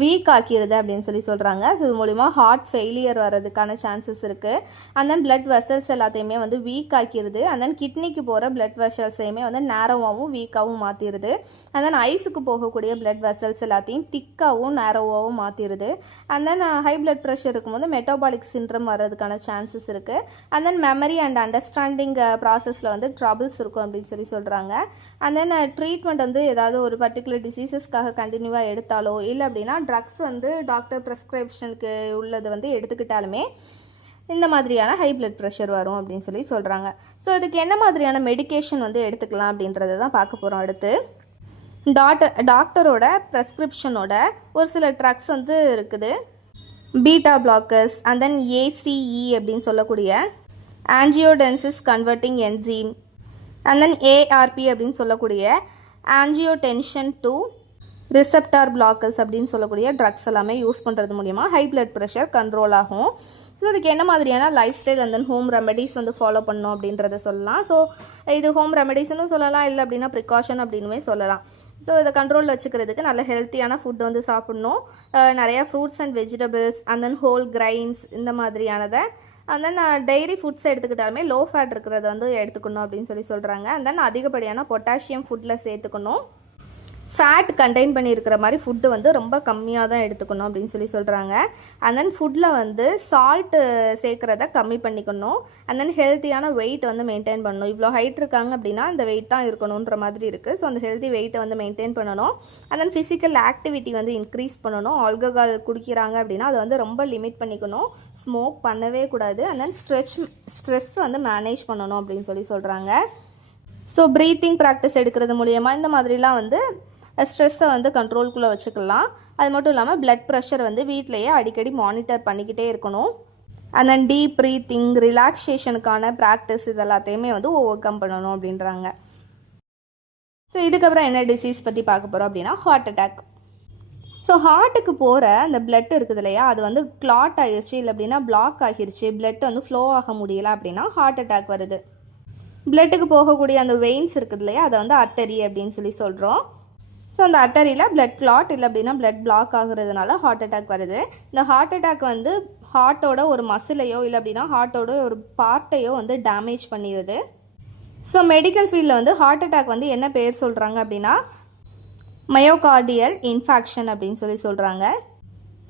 வீக் ஆக்கிடுது அப்படின்னு சொல்கிறாங்க. ஸோ இது மூலிமா ஹார்ட் ஃபெயிலியர் வர்றதுக்கான சான்சஸ் இருக்குது. அண்ட் தென் பிளட் வெசல்ஸ் எல்லாத்தையுமே வந்து வீக் ஆக்கிடுது. அண்ட் தென் கிட்னிக்கு போகிற பிளட் வெசல்ஸையுமே வந்து நேரோவாகவும் வீக்காகவும் மாற்றிடுது. அண்ட் தென் ஐஸுக்கு போகக்கூடிய பிளட் வெசல்ஸ் எல்லாத்தையும் திக்காகவும் நேரோவாகவும் மாற்றிடுது. And then high blood pressure இருக்கும்போது மெட்டபாலிக் சிண்ட்ரம் வர்றதுக்கான சான்சஸ் இருக்குது. And then memory and understanding ப்ராசஸில் வந்து ட்ரபிள்ஸ் இருக்கும் அப்படின்னு சொல்கிறாங்க. அண்ட் தென் ட்ரீட்மெண்ட் வந்து ஏதாவது ஒரு பர்டிகுலர் டிசீசஸ்க்காக கண்டினியூவாக எடுத்தாலோ இல்லை அப்படின்னா ட்ரக்ஸ் வந்து டாக்டர் ப்ரெஸ்கிரிப்ஷனுக்கு உள்ளது வந்து எடுத்துக்கிட்டாலுமே இந்த மாதிரியான ஹை பிளட் ப்ரெஷர் வரும் அப்படின்னு சொல்கிறாங்க. ஸோ இதுக்கு என்ன மாதிரியான மெடிகேஷன் வந்து எடுத்துக்கலாம் அப்படின்றத தான் பார்க்க போகிறோம். அடுத்து டாக்டரோட ப்ரெஸ்கிரிப்ஷனோட ஒரு சில ட்ரக்ஸ் வந்து இருக்குது. Beta blockers and then ACE அப்படின்னு சொல்லக்கூடிய ஆஞ்சியோடென்சிஸ் கன்வெர்ட்டிங் என்சீம் அண்ட் தென் ஏஆர்பி அப்படின்னு சொல்லக்கூடிய ஆஞ்சியோடென்ஷன் 2 ரிசெப்டார் பிளாக்கர்ஸ் அப்படின்னு சொல்லக்கூடிய ட்ரக்ஸ் எல்லாமே யூஸ் பண்ணுறது மூலிமா ஹை பிளட் ப்ரெஷர் கண்ட்ரோல் ஆகும். ஸோ இதுக்கு என்ன மாதிரியான life style and then home remedies வந்து ஃபாலோ பண்ணணும் அப்படின்றத சொல்லலாம். ஸோ இது ஹோம் ரெமெடிஸ்னு சொல்லலாம், இல்லை அப்படின்னா ப்ரிகாஷன் அப்படின்னுமே சொல்லலாம். ஸோ இதை கண்ட்ரோலில் வச்சுக்கிறதுக்கு நல்ல ஹெல்த்தியான ஃபுட் வந்து சாப்பிட்ணும். நிறையா fruits and vegetables and then whole grains இந்த மாதிரியானதை அண்ட் தென் டெய்ரி ஃபுட்ஸ் எடுத்துக்கிட்டாலுமே லோ ஃபேட் இருக்கிறத வந்து எடுத்துக்கணும் அப்படின்னு சொல்கிறாங்க. அண்ட் தென் அதிகப்படியான பொட்டாசியம் ஃபுட்டில் சேர்த்துக்கணும். ஃபேட் கண்டெயின் பண்ணியிருக்கிற மாதிரி ஃபுட்டு வந்து ரொம்ப கம்மியாக தான் எடுத்துக்கணும் அப்படின்னு சொல்கிறாங்க. அண்ட் தென் ஃபுட்டில் வந்து சால்ட்டு சேர்க்குறத கம்மி பண்ணிக்கணும். அண்ட் தென் ஹெல்த்தியான வெயிட் வந்து மெயின்டைன் பண்ணணும். இவ்வளோ ஹைட் இருக்காங்க அப்படின்னா இந்த வெயிட் தான் இருக்கணுன்ற மாதிரி இருக்குது. ஸோ அந்த ஹெல்த்தி வெயிட்டை வந்து மெயின்டைன் பண்ணணும். அண்ட் தென் ஃபிசிக்கல் ஆக்டிவிட்டி வந்து இன்க்ரீஸ் பண்ணணும். ஆல்கஹால் குடிக்கிறாங்க அப்படின்னா அதை வந்து ரொம்ப லிமிட் பண்ணிக்கணும். ஸ்மோக் பண்ணவே கூடாது. அண்ட் தென் ஸ்ட்ரெஸ் வந்து மேனேஜ் பண்ணணும் அப்படின்னு சொல்கிறாங்க. ஸோ ப்ரீத்திங் ப்ராக்டிஸ் எடுக்கிறது மூலியமாக இந்த மாதிரிலாம் வந்து ஸ்ட்ரெஸ்ஸை வந்து கண்ட்ரோல்குள்ளே வச்சுக்கலாம். அது மட்டும் இல்லாமல் பிளட் ப்ரெஷர் வந்து வீட்டிலையே அடிக்கடி மானிட்டர் பண்ணிக்கிட்டே இருக்கணும். அண்ட் தென் டீப் ப்ரீத்திங், ரிலாக்ஸேஷனுக்கான ப்ராக்டிஸ் இது எல்லாத்தையுமே வந்து ஓவர் கம் பண்ணணும் அப்படின்றாங்க. ஸோ இதுக்கப்புறம் என்ன டிசீஸ் பற்றி பார்க்க போகிறோம் அப்படின்னா ஹார்ட் அட்டாக். ஸோ ஹார்ட்டுக்கு போகிற அந்த பிளட் இருக்குது இல்லையா, அது வந்து கிளாட் ஆகிருச்சு இல்லை அப்படின்னா பிளாக் ஆகிருச்சு, பிளட் வந்து ஃப்ளோ ஆக முடியலை அப்படின்னா ஹார்ட் அட்டாக் வருது. பிளட்டுக்கு போகக்கூடிய அந்த வெயின்ஸ் இருக்குது இல்லையா, அதை வந்து அர்ட்டரி அப்படின்னு சொல்கிறோம். ஸோ அந்த அர்ட்டரியில் பிளட் கிளாட் இல்லை அப்படின்னா பிளட் பிளாக் ஆகுறதுனால ஹார்ட் அட்டாக் வருது. இந்த ஹார்ட் அட்டாக் வந்து ஹார்ட்டோட ஒரு மசிலையோ இல்லை அப்படின்னா ஹார்ட்டோட ஒரு பார்ட்டையோ வந்து டேமேஜ் பண்ணிடுது. ஸோ மெடிக்கல் ஃபீல்டில் வந்து ஹார்ட் அட்டாக் வந்து என்ன பேர் சொல்கிறாங்க அப்படின்னா மயோகார்டியல் இன்ஃபாக்ஷன் அப்படின்னு சொல்கிறாங்க.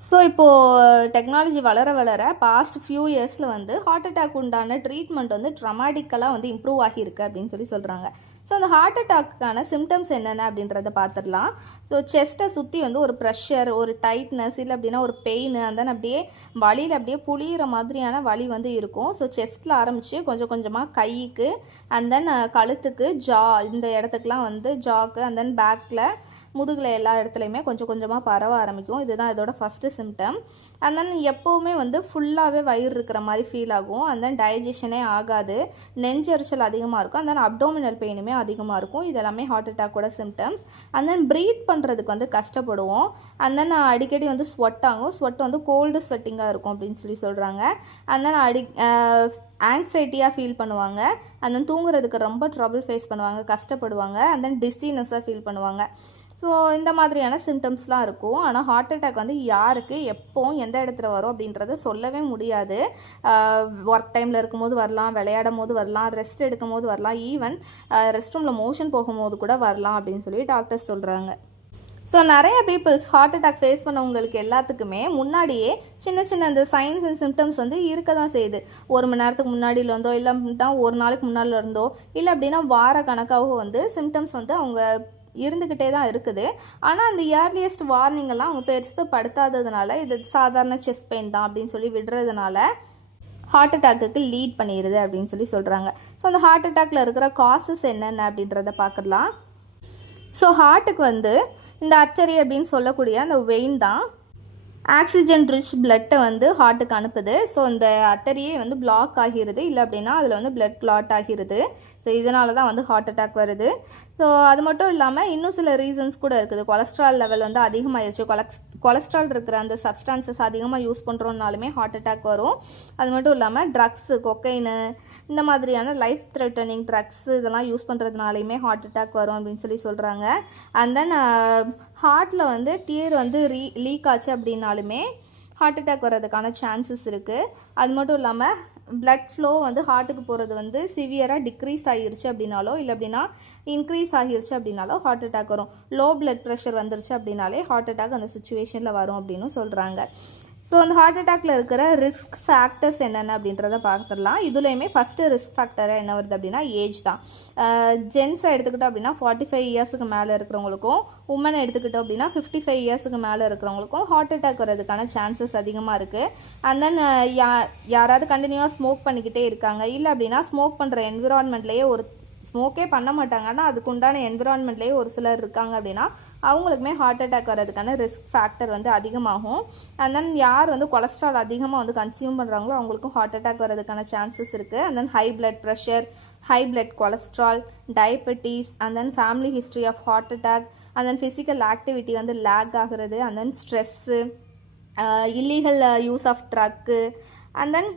ஸோ இப்போது டெக்னாலஜி வளர வளர பாஸ்ட் ஃபியூ இயர்ஸில் வந்து ஹார்ட் அட்டாக் உண்டான ட்ரீட்மெண்ட் வந்து ட்ரமாட்டிக்கலாக வந்து இம்ப்ரூவ் ஆகியிருக்கு அப்படின்னு சொல்கிறாங்க. ஸோ அந்த ஹார்ட் அட்டாக்கான சிம்டம்ஸ் என்னென்ன அப்படின்றத பார்த்துடலாம். ஸோ செஸ்ட்டை சுற்றி வந்து ஒரு ப்ரெஷர், ஒரு டைட்னஸ் இல்லை அப்படின்னா ஒரு பெயின், அண்ட் தென் அப்படியே வலியில் அப்படியே புளியிற மாதிரியான வலி வந்து இருக்கும். ஸோ செஸ்ட்டில் ஆரம்பித்து கொஞ்சம் கொஞ்சமாக கைக்கு அண்ட் தென் கழுத்துக்கு, ஜா இந்த இடத்துக்குலாம் வந்து ஜாக்கு அண்ட் தென் பேக்கில், முதுகில் எல்லா இடத்துலையுமே கொஞ்சம் கொஞ்சமாக பரவ ஆரம்பிக்கும். இதுதான் இதோட ஃபஸ்ட்டு சிம்டம். அண்ட் தென் எப்போவுமே வந்து ஃபுல்லாகவே வயிறு இருக்கிற மாதிரி ஃபீல் ஆகும். அண்ட் தென் டைஜஷனே ஆகாது, நெஞ்சரிச்சல் அதிகமாக இருக்கும். அண்ட் தென் அப்டோமினல் பெயினுமே அதிகமாக இருக்கும். இதெல்லாமே ஹார்ட் அட்டாக்கோட சிம்டம்ஸ். அண்ட் தென் ப்ரீத் பண்ணுறதுக்கு வந்து கஷ்டப்படுவோம். அண்ட் தென் அடிக்கடி வந்து ஸ்வெட் ஆகும். ஸ்வெட் வந்து கோல்டு ஸ்வெட்டிங்காக இருக்கும் அப்படின்னு சொல்கிறாங்க. அண்ட் தென் ஆங்ஸைட்டியாக ஃபீல் பண்ணுவாங்க. அண்ட் தென் தூங்குறதுக்கு ரொம்ப ட்ரபிள் ஃபேஸ் பண்ணுவாங்க, கஷ்டப்படுவாங்க. அண்ட் தென் டிசீனஸாக ஃபீல் பண்ணுவாங்க. ஸோ இந்த மாதிரியான சிம்டம்ஸ்லாம் இருக்கும். ஆனால் ஹார்ட் அட்டாக் வந்து யாருக்கு எப்போ எந்த இடத்துல வரும் அப்படின்றத சொல்லவே முடியாது. ஒர்க் டைமில் இருக்கும்போது வரலாம், விளையாடும் போது வரலாம், ரெஸ்ட் எடுக்கும் போது வரலாம், ஈவன் ரெஸ்ட் ரூமில் மோஷன் போகும்போது கூட வரலாம் அப்படின்னு டாக்டர்ஸ் சொல்கிறாங்க. ஸோ நிறைய பீப்புள்ஸ் ஹார்ட் அட்டாக் ஃபேஸ் பண்ணவங்களுக்கு எல்லாத்துக்குமே முன்னாடியே சின்ன சின்ன இந்த சைன்ஸ் அண்ட் சிம்டம்ஸ் வந்து இருக்க தான் செய்யுது. 1 மணி நேரத்துக்கு முன்னாடியில் இருந்தோ இல்லை அப்படின்னா ஒரு நாளைக்கு முன்னாடியில் இருந்தோ இல்லை அப்படின்னா வார கணக்காகவும் வந்து சிம்டம்ஸ் வந்து அவங்க இருந்துக்கிட்டே தான் இருக்குது. ஆனால் அந்த இயர்லியஸ்ட் வார்னிங்கெல்லாம் அவங்க பெருசு படுத்தாததுனால இது சாதாரண செஸ்ட் பெயின் தான் அப்படின்னு விடுறதுனால ஹார்ட் அட்டாக்கு லீட் பண்ணிடுது அப்படின்னு சொல்கிறாங்க. ஸோ அந்த ஹார்ட் அட்டாக்ல இருக்கிற காசஸ் என்னென்ன அப்படின்றத பார்க்கலாம். ஸோ ஹார்ட்டுக்கு வந்து இந்த அர்ட்டரி அப்படின்னு சொல்லக்கூடிய அந்த வெயின் தான் ஆக்சிஜன் ரிச் பிளட்டை வந்து ஹார்ட்டுக்கு அனுப்புது. ஸோ இந்த அர்ட்டரியே வந்து பிளாக் ஆகிருது, இல்லை அப்படின்னா அதில் வந்து பிளட் கிளாட் ஆகிருது. ஸோ இதனால தான் வந்து ஹார்ட் அட்டாக் வருது. ஸோ அது மட்டும் இல்லாமல் இன்னும் சில ரீசன்ஸ் கூட இருக்குது. கொலஸ்ட்ரால் லெவல் வந்து அதிகமாகிடுச்சு, கொலஸ்ட்ரால் இருக்கிற அந்த சப்ஸ்டான்சஸ் அதிகமாக யூஸ் பண்ணுறோன்னாலுமே ஹார்ட் அட்டாக் வரும். அது மட்டும் இல்லாமல் ட்ரக்ஸு, கொக்கைனு இந்த மாதிரியான லைஃப் த்ரெட்டனிங் ட்ரக்ஸு இதெல்லாம் யூஸ் பண்ணுறதுனாலையுமே ஹார்ட் அட்டாக் வரும் அப்படின்னு சொல்கிறாங்க. அண்ட் தென் ஹார்ட்டில் வந்து டியர் வந்து லீக் ஆச்சு அப்படின்னாலுமே ஹார்ட் அட்டாக் வர்றதுக்கான சான்சஸ் இருக்குது. அது மட்டும் இல்லாமல் பிளட் ஃப்ளோ வந்து ஹார்ட்டுக்கு போகிறது வந்து சிவியராக டிக்ரீஸ் ஆகிருச்சு அப்படின்னாலோ இல்லை அப்படின்னா இன்க்ரீஸ் ஆகிருச்சு அப்படின்னாலோ ஹார்ட் அட்டாக் வரும். லோ பிளட் ப்ரெஷர் வந்துருச்சு அப்படின்னாலே ஹார்ட் அட்டாக் அந்த சுச்சுவேஷனில் வரும் அப்படின்னு சொல்கிறாங்க. ஸோ அந்த ஹார்ட் அட்டாக்ல இருக்கிற ரிஸ்க் ஃபேக்டர்ஸ் என்னென்ன அப்படின்றத பார்த்துடலாம். இதுலேயுமே ஃபஸ்ட்டு ரிஸ்க் ஃபேக்டராக என்ன வருது அப்படின்னா ஏஜ் தான். ஜென்ஸை எடுத்துக்கிட்டோம் அப்படின்னா 45 இயர்ஸுக்கு மேலே இருக்கிறவங்களுக்கும், உமனை எடுத்துக்கிட்டோம் அப்படின்னா 55 இயர்ஸுக்கு மேலே இருக்கிறவங்களுக்கும் ஹார்ட் அட்டாக் வர்றதுக்கான சான்சஸ் அதிகமாக இருக்குது. அண்ட் தென் யாராவது கண்டினியூவாக ஸ்மோக் பண்ணிக்கிட்டே இருக்காங்க, இல்லை அப்படின்னா ஸ்மோக் பண்ணுற என்விரான்மெண்ட்லேயே ஒரு ஸ்மோக்கே பண்ண மாட்டாங்க ஆனால் அதுக்கு உண்டான என்விரான்மெண்ட்லேயே ஒரு சிலர் இருக்காங்க அப்படின்னா அவங்களுக்குமே ஹார்ட் அட்டாக் வர்றதுக்கான ரிஸ்க் ஃபேக்டர் வந்து அதிகமாகும். அண்ட் தென் யார் வந்து கொலஸ்ட்ரால் அதிகமாக வந்து கன்சியூம் பண்ணுறாங்களோ அவங்களுக்கும் ஹார்ட் அட்டாக் வர்றதுக்கான சான்சஸ் இருக்குது. And then high blood pressure, high blood cholesterol, diabetes, and then family history of heart attack, and then physical activity வந்து லேக் ஆகுறது, and then stress, illegal use of drug, and then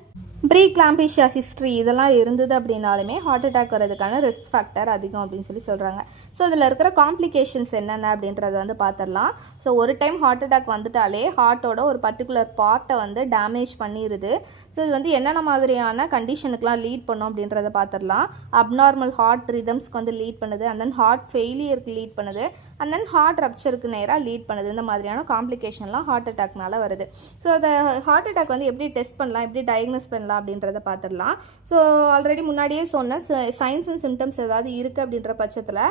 preeclampsia history இதெல்லாம் இருந்தது அப்படின்னாலுமே heart attack வர்றதுக்கான risk factor அதிகம் அப்படின்னு சொல்கிறாங்க. So இதில் இருக்கிற காம்ப்ளிகேஷன்ஸ் என்னென்ன அப்படின்றத வந்து பார்த்துடலாம். ஸோ ஒரு டைம் ஹார்ட் அட்டாக் வந்துட்டாலே ஹார்ட்டோட ஒரு பர்டிகுலர் பார்ட்டை வந்து டேமேஜ் பண்ணிடுது. ஸோ இது வந்து என்னென்ன மாதிரியான கண்டிஷனுக்குலாம் லீட் பண்ணும் அப்படின்றத பார்த்துடலாம். அப்நார்மல் ஹார்ட் ரிதம்ஸ்க்கு வந்து லீட் பண்ணுது, அண்ட் தென் ஹார்ட் ஃபெயிலியருக்கு லீட் பண்ணுது, அண்ட் தென் ஹார்ட் ரப்ச்சருக்கு நேராக லீட் பண்ணுது. இந்த மாதிரியான காம்ப்ளிகேஷன்லாம் ஹார்ட் அட்டாக்னால வருது. ஸோ அந்த ஹார்ட் அட்டாக் வந்து எப்படி டெஸ்ட் பண்ணலாம், எப்படி டயக்னோஸ் பண்ணலாம் அப்படின்றத பார்த்துடலாம். ஸோ ஆல்ரெடி முன்னாடியே சொன்ன சைன்ஸ் அண்ட் சிம்டம்ஸ் ஏதாவது இருக்குது அப்படின்ற பட்சத்தில்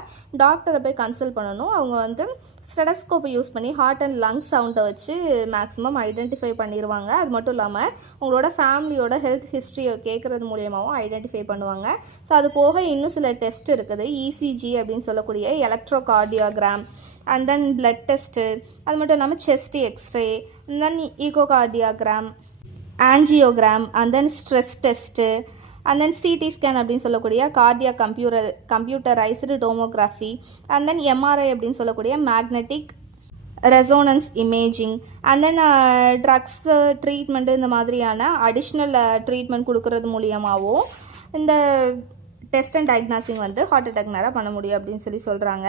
டாக்டரை போய் கன்சல்ட் பண்ணணும். அவங்க வந்து ஸ்டெடஸ்கோப்பை யூஸ் பண்ணி ஹார்ட் அண்ட் லங்ஸ் சவுண்டை வச்சு மேக்ஸிமம் ஐடென்டிஃபை பண்ணிடுவாங்க. அது மட்டும் இல்லாமல் உங்களோட ஃபேமிலியோட ஹெல்த் ஹிஸ்ட்ரியை கேட்குறது மூலியமாகவும் ஐடென்டிஃபை பண்ணுவாங்க. ஸோ அது போக இன்னும் சில டெஸ்ட் இருக்குது. இசிஜி அப்படின்னு சொல்லக்கூடிய electrocardiogram, and then blood test, அது மட்டும் இல்லாமல் chest X-ray, and then echocardiogram, angiogram, and then stress test, and then CT scan அப்படின்னு சொல்லக்கூடிய cardiac computerized tomography, and then MRI அப்படின்னு சொல்லக்கூடிய magnetic resonance imaging, and then drugs treatment இந்த மாதிரியான additional treatment கொடுக்கறது மூலியமாகவும் இந்த டெஸ்ட் அண்ட் டயக்னாசிங் வந்து ஹார்ட் அட்டாக் நேராக பண்ண முடியும் அப்படின்னு சொல்கிறாங்க.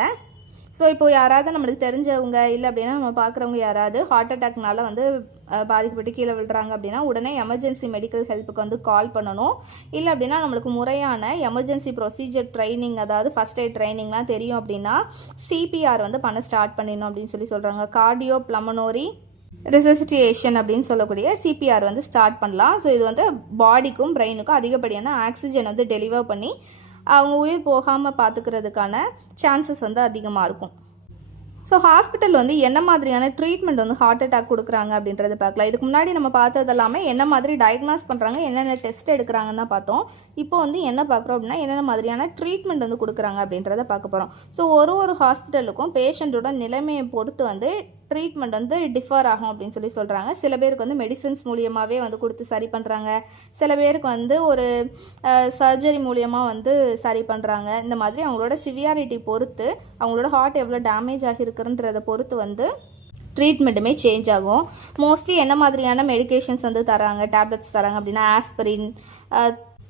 ஸோ இப்போ யாராவது நம்மளுக்கு தெரிஞ்சவங்க இல்லை அப்படின்னா நம்ம பார்க்குறவங்க யாராவது ஹார்ட் அட்டாக்னால வந்து பாதிக்கப்பட்டு கீழே விழுறாங்க அப்படின்னா உடனே எமர்ஜென்சி மெடிக்கல் ஹெல்ப்புக்கு வந்து கால் பண்ணணும். இல்லை அப்படின்னா நம்மளுக்கு முறையான எமர்ஜென்சி ப்ரொசீஜர் ட்ரைனிங், அதாவது ஃபஸ்ட் எய்ட் ட்ரைனிங்லாம் தெரியும் அப்படின்னா சிபிஆர் வந்து பண்ண ஸ்டார்ட் பண்ணிடணும் அப்படின்னு சொல்கிறாங்க. கார்டியோ பிளமனோரி ரெசசிட்டேஷன் அப்படின்னு சொல்லக்கூடிய சிபிஆர் வந்து ஸ்டார்ட் பண்ணலாம். ஸோ இது வந்து பாடிக்கும் பிரெயினுக்கும் அதிகப்படியான ஆக்சிஜன் வந்து டெலிவர் பண்ணி அவங்க உயிர் போகாமல் பார்த்துக்கிறதுக்கான சான்சஸ் வந்து அதிகமாக இருக்கும். ஸோ ஹாஸ்பிட்டல் வந்து என்ன மாதிரியான ட்ரீட்மெண்ட் வந்து ஹார்ட் அட்டாக் கொடுக்குறாங்க அப்படின்றத பார்க்கலாம். இதுக்கு முன்னாடி நம்ம பார்த்தது எல்லாமே என்ன மாதிரி டயக்னாஸ் பண்ணுறாங்க, என்னென்ன டெஸ்ட் எடுக்கிறாங்கன்னு தான் பார்த்தோம். இப்போ வந்து என்ன பார்க்குறோம் அப்படின்னா என்னென்ன மாதிரியான ட்ரீட்மெண்ட் வந்து கொடுக்குறாங்க அப்படின்றத பார்க்க போகிறோம். ஸோ ஒரு ஹாஸ்பிட்டலுக்கும் பேஷண்ட்டோட நிலைமையை பொறுத்து வந்து ட்ரீட்மெண்ட் வந்து டிஃபர் ஆகும் அப்படின்னு சொல்கிறாங்க. சில பேருக்கு வந்து மெடிசன்ஸ் மூலியமாகவே வந்து கொடுத்து சரி பண்ணுறாங்க, சில பேருக்கு வந்து ஒரு சர்ஜரி மூலியமாக வந்து சரி பண்ணுறாங்க. இந்த மாதிரி அவங்களோட சிவியாரிட்டி பொறுத்து, அவங்களோட ஹார்ட் எவ்வளோ டேமேஜ் ஆகியிருக்குன்றதை பொறுத்து வந்து ட்ரீட்மெண்ட்டுமே சேஞ்ச் ஆகும். மோஸ்ட்லி என்ன மாதிரியான மெடிகேஷன்ஸ் வந்து தராங்க, டேப்லெட்ஸ் தராங்க அப்படின்னா aspirin,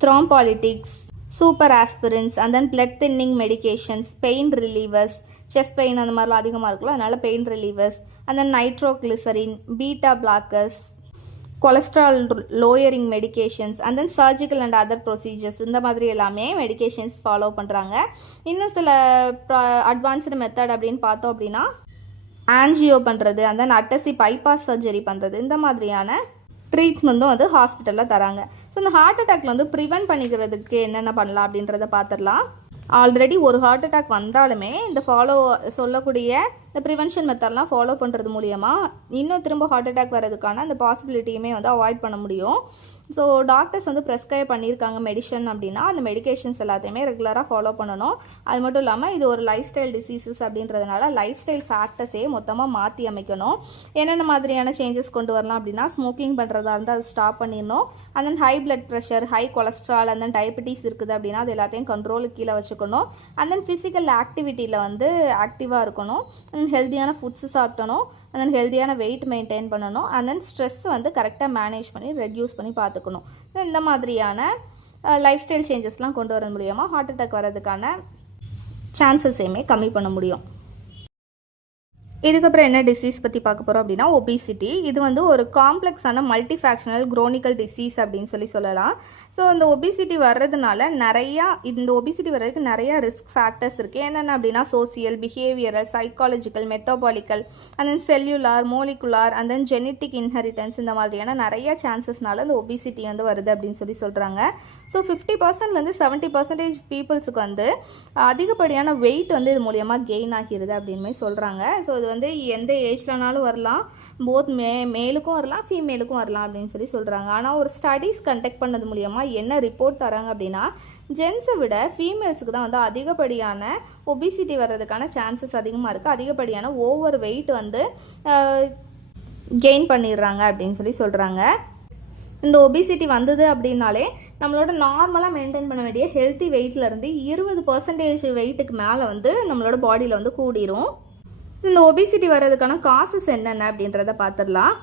thrombolytics, super aspirins, and then blood thinning medications, pain relievers, chest pain அந்த மாதிரிலாம் அதிகமாக இருக்குல்ல, அதனால் pain relievers, and then nitroglycerin, beta blockers, cholesterol lowering medications, and then surgical and other procedures, இந்த மாதிரி எல்லாமே மெடிகேஷன்ஸ் ஃபாலோ பண்ணுறாங்க. இன்னும் சில அட்வான்ஸ்டு மெத்தட் அப்படின்னு பார்த்தோம் அப்படின்னா ஆன்ஜியோ பண்ணுறது, அண்ட் தென் அட்டசி பைபாஸ் சர்ஜரி பண்ணுறது, இந்த மாதிரியான ட்ரீட்மெண்ட்டும் வந்து ஹாஸ்பிட்டலில் தராங்க. ஸோ இந்த ஹார்ட் அட்டாக்ல வந்து ப்ரிவென்ட் பண்ணிக்கிறதுக்கு என்னென்ன பண்ணலாம் அப்படின்றத பார்த்துடலாம். ஆல்ரெடி ஒரு ஹார்ட் அட்டாக் வந்தாலுமே இந்த சொல்லக்கூடிய இந்த ப்ரிவென்ஷன் மெத்தட்லாம் ஃபாலோ பண்ணுறது மூலியமாக இன்னும் திரும்ப ஹார்ட் அட்டாக் வர்றதுக்கான அந்த பாசிபிலிட்டியுமே வந்து அவாய்ட் பண்ண முடியும். ஸோ டாக்டர்ஸ் வந்து ப்ரெஸ்கிரைப் பண்ணியிருக்காங்க மெடிசன் அப்படின்னா அந்த மெடிகேஷன்ஸ் எல்லாத்தையுமே ரெகுலராக ஃபாலோ பண்ணணும். அது மட்டும் இல்லாமல் இது ஒரு லைஃப் ஸ்டைல் டிசீசஸ் அப்படின்றதுனால லைஃப் ஸ்டைல் ஃபேக்டர்ஸே மொத்தமாக மாற்றி அமைக்கணும். என்னென்ன மாதிரியான சேஞ்சஸ் கொண்டு வரலாம் அப்படின்னா ஸ்மோக்கிங் பண்ணுறதா இருந்தால் அது ஸ்டாப் பண்ணிடணும். And then high blood pressure, high cholesterol, and then diabetes இருக்குது அப்படின்னா அது எல்லாத்தையும் கண்ட்ரோலுக்கு கீழே வச்சுக்கணும். அண்ட் தென் ஃபிசிக்கல் ஆக்டிவிட்டியில் வந்து ஆக்டிவாக இருக்கணும். அண்ட் ஹெல்த்தியான ஃபுட்ஸ் சாப்பிட்டணும். அண்ட் தென் ஹெல்த்தியான வெயிட் மெயின்டைன் பண்ணணும். அண்ட் தென் ஸ்ட்ரெஸ் வந்து கரெக்டாக மேனேஜ் பண்ணி ரெடியூஸ் பண்ணி பார்த்துக்கணும். இந்த மாதிரியான லைஃப் ஸ்டைல் சேஞ்சஸ்லாம் கொண்டு வர மூலியமாக ஹார்ட் அட்டாக் வரதுக்கான சான்சஸையுமே கம்மி பண்ண முடியும். இதுக்கப்புறம் என்ன டிசீஸ் பற்றி பார்க்க போகிறோம் அப்படின்னா ஒபிசிட்டி. இது வந்து ஒரு காம்ப்ளெக்ஸான மல்டிஃபேக்ஷனல் குரோனிக்கல் டிசீஸ் அப்படின்னு சொல்லலாம். ஸோ இந்த ஒபிசிட்டி வர்றதுனால இந்த ஒபிசிட்டி வர்றதுக்கு நிறைய ரிஸ்க் ஃபேக்டர்ஸ் இருக்குது. என்னென்ன அப்படின்னா social, behavioural, psychological, metabolical, and then cellular, molecular, and then genetic inheritance, இந்த மாதிரியான நிறைய சான்சஸ்னால இந்த ஒபிசிட்டி வந்து வருது அப்படின்னு சொல்கிறாங்க. ஸோ 50%லேருந்து 70% பீப்புள்ஸுக்கு வந்து அதிகப்படியான வெயிட் வந்து இது மூலியமாக கெயின் ஆகிறது அப்படின்னு சொல்கிறாங்க. ஸோ இது வந்து எந்த ஏஜ்லனாலும் வரலாம், போத் மேலுக்கும் வரலாம், ஃபீமேலுக்கும் வரலாம் அப்படின்னு சொல்கிறாங்க. ஆனால் ஒரு ஸ்டடீஸ் கண்டக்ட் பண்ணது மூலியமாக என்ன ரிப்போர்ட் தராங்க அப்படின்னா ஜென்ஸை விட ஃபீமேல்ஸுக்கு தான் வந்து அதிகப்படியான ஒபிசிட்டி வர்றதுக்கான சான்சஸ் அதிகமாக இருக்குது. அதிகப்படியான ஓவர் வெயிட் வந்து கெயின் பண்ணிடுறாங்க அப்படின்னு சொல்கிறாங்க. இந்த ஒபிசிட்டி வந்தது அப்படின்னாலே நம்மளோட நார்மலாக மெயின்டைன் பண்ண வேண்டிய ஹெல்த்தி வெயிட்லேருந்து 20% வெயிட்டுக்கு மேலே வந்து நம்மளோட பாடியில் வந்து கூடிரும். இந்த ஒபிசிட்டி வர்றதுக்கான காசஸ் என்னென்ன அப்படின்றத பார்த்துடலாம்.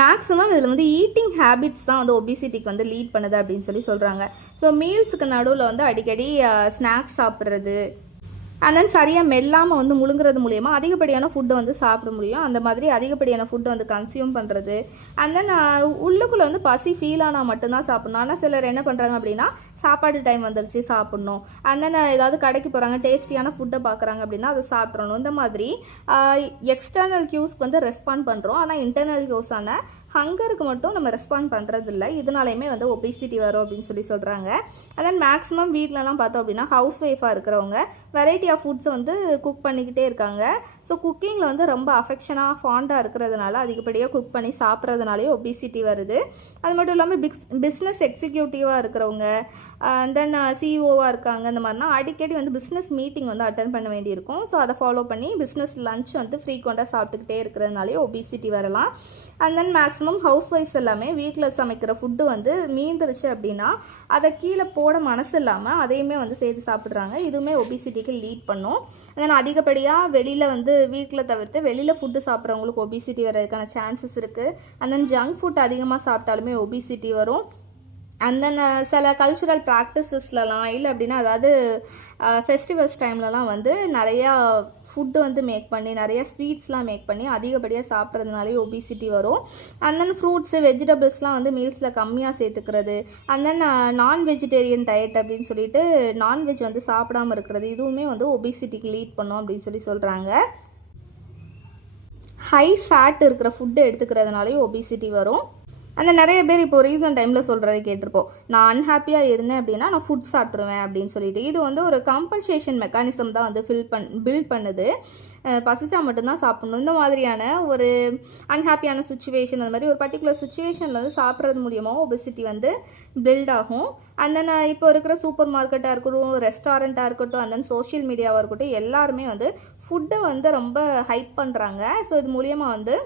மேக்ஸிமம் இதில் வந்து ஈட்டிங் ஹேபிட்ஸ் தான் வந்து ஒபிசிட்டிக்கு வந்து லீட் பண்ணுது அப்படின்னு சொல்கிறாங்க. ஸோ மீல்ஸுக்கு நடுவில் வந்து அடிக்கடி ஸ்நாக்ஸ் சாப்பிட்றது, அண்ட் தென் சரியாக மெல்லாமல் வந்து முழுங்குறது மூலிமா அதிகப்படியான ஃபுட்டை வந்து சாப்பிட முடியும். அந்த மாதிரி அதிகப்படியான ஃபுட்டை வந்து கன்சியூம் பண்ணுறது. அண்ட் தென் உள்ளுக்குள்ளே வந்து பசி ஃபீல் ஆனால் மட்டும்தான் சாப்பிட்ணும். ஆனால் சிலர் என்ன பண்ணுறாங்க அப்படின்னா சாப்பாடு டைம் வந்துருச்சு சாப்பிட்ணும், அண்ட் தென் ஏதாவது கடைக்கு போகிறாங்க டேஸ்டியான ஃபுட்டை பார்க்குறாங்க அப்படின்னா அதை சாப்பிட்றணும். இந்த மாதிரி எக்ஸ்டர்னல் கியூஸ்க்கு வந்து ரெஸ்பாண்ட் பண்ணுறோம். ஆனால் இன்டர்னல் கியூஸான ஹங்கருக்கு மட்டும் நம்ம ரெஸ்பாண்ட் பண்ணுறதில்ல. இதனாலையுமே வந்து ஒபிசிட்டி வரும் அப்படின்னு சொல்கிறாங்க. அண்ட் தென் மேக்ஸிமம் வீட்டிலலாம் பார்த்தோம் அப்படின்னா ஹவுஸ் ஒய்ஃபாக இருக்கிறவங்க வெரைட்டி ஆஃப் ஃபுட்ஸ் வந்து குக் பண்ணிக்கிட்டே இருக்காங்க. ஸோ குக்கிங்கில் வந்து ரொம்ப அஃபெக்ஷனாக ஃபாண்டாக இருக்கிறதுனால அதிகப்படியாக குக் பண்ணி சாப்பிட்றதுனாலே ஒபிசிட்டி வருது. அது மட்டும் இல்லாமல் பிஸ்னஸ் எக்ஸிக்யூட்டிவாக இருக்கிறவங்க, தென் சிஇஓவாக இருக்காங்க, இந்த மாதிரினா அடிக்கடி வந்து பிஸ்னஸ் மீட்டிங் வந்து அட்டன் பண்ண வேண்டியிருக்கும். ஸோ அதை ஃபாலோ பண்ணி பிஸ்னஸ் லஞ்ச் வந்து ஃப்ரீக்வெண்ட்டாக சாப்பிட்டுக்கிட்டே இருக்கிறதுனாலே ஒபிசிட்டி வரலாம். அண்ட் தென் மேக்ஸிமம் ஹவுஸ் ஒய்ஃப்ஸ் எல்லாமே வீட்டில் சமைக்கிற ஃபுட்டு வந்து மீந்துருச்சு அப்படின்னா அதை கீழே போட மனசு இல்லாமல் அதையுமே வந்து சேர்த்து சாப்பிட்றாங்க. இதுவுமே ஒபிசிட்டிக்கு லீட் பண்ணும். தென் அதிகப்படியாக வெளியில் வந்து வீட்டில் தவிர்த்து வெளியில் ஃபுட்டு சாப்பிட்றவங்களுக்கு ஒபிசிட்டி வர்றதுக்கான சான்சஸ் இருக்குது. அண்ட் தென் ஜங்க் ஃபுட் அதிகமாக சாப்பிட்டாலுமே ஒபிசிட்டி வரும். அண்ட் தென் சில கல்ச்சுரல் ப்ராக்டிசஸ்லலாம் இல்லை அப்படின்னா அதாவது ஃபெஸ்டிவல்ஸ் டைம்லலாம் வந்து நிறையா ஃபுட்டு வந்து மேக் பண்ணி நிறையா ஸ்வீட்ஸ்லாம் மேக் பண்ணி அதிகப்படியாக சாப்பிட்றதுனாலே ஒபிசிட்டி வரும். அண்ட் தென் ஃப்ரூட்ஸு, வெஜிடபிள்ஸ்லாம் வந்து மீல்ஸில் கம்மியாக சேர்த்துக்கிறது. அண்ட் தென் நான் வெஜிடேரியன் டயட் அப்படின்னு சொல்லிட்டு நான்வெஜ் வந்து சாப்பிடாமல் இருக்கிறது, இதுவுமே வந்து ஒபிசிட்டிக்கு லீட் பண்ணும் அப்படின்னு சொல்கிறாங்க. ஹை ஃபேட் இருக்கிற ஃபுட்டு எடுத்துக்கிறதுனாலே ஒபிசிட்டி வரும். அந்த நிறைய பேர் இப்போ ரீசன்ட் டைமில் சொல்கிறத கேட்டிருப்போம், நான் அன்ஹாப்பியாக இருந்தேன் அப்படின்னா நான் ஃபுட் சாப்பிட்ருவேன் அப்படின்னு சொல்லிட்டு. இது வந்து ஒரு காம்பன்சேஷன் மெக்கானிசம் தான் வந்து பில்ட் பண்ணுது. பசிச்சா மட்டும்தான் சாப்பிடணும். இந்த மாதிரியான ஒரு அன்ஹாப்பியான சுச்சுவேஷன், அந்த மாதிரி ஒரு பர்டிகுலர் சுச்சுவேஷனில் வந்து சாப்பிட்றது மூலியமாக ஒபிசிட்டி வந்து பில்ட் ஆகும். அண்ட் தென் இப்போ இருக்கிற சூப்பர் மார்க்கெட்டாக இருக்கட்டும், ரெஸ்டாரண்ட்டாக இருக்கட்டும், அண்ட் தென் சோஷியல் மீடியாவாக இருக்கட்டும், எல்லாருமே வந்து ஃபுட்டை வந்து ரொம்ப ஹைப் பண்ணுறாங்க. ஸோ இது மூலியமாக வந்து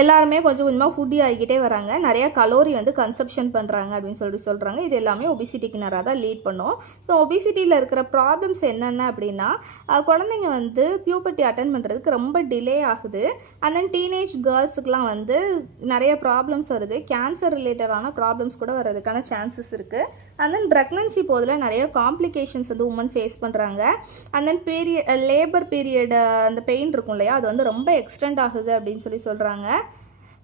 எல்லாருமே கொஞ்சம் கொஞ்சமாக ஃபுட்டி ஆகிக்கிட்டே வராங்க, நிறையா கலோரி வந்து கன்சப்ஷன் பண்ணுறாங்க அப்படின்னு சொல்கிறாங்க. இது எல்லாமே ஒபிசிட்டிக்கு நேராக தான் லீட் பண்ணும். ஸோ ஒபிசிட்டியில் இருக்கிற ப்ராப்ளம்ஸ் என்னென்ன அப்படின்னா குழந்தைங்க வந்து பியூபர்ட்டி அட்டன் பண்ணுறதுக்கு ரொம்ப டிலே ஆகுது. அண்ட் தென் டீனேஜ் கேர்ள்ஸுக்கெலாம் வந்து நிறைய ப்ராப்ளம்ஸ் வருது. கேன்சர் ரிலேட்டடான ப்ராப்ளம்ஸ் கூட வர்றதுக்கான சான்சஸ் இருக்குது. அண்ட் தென் ப்ரெக்னன்சி போதில் நிறைய காம்ப்ளிகேஷன்ஸ் வந்து உமன் ஃபேஸ் பண்ணுறாங்க. அண்ட் தென் லேபர் பீரியட் அந்த பெயின் இருக்கும் இல்லையா, அது வந்து ரொம்ப எக்ஸ்டெண்ட் ஆகுது அப்படின்னு சொல்கிறாங்க.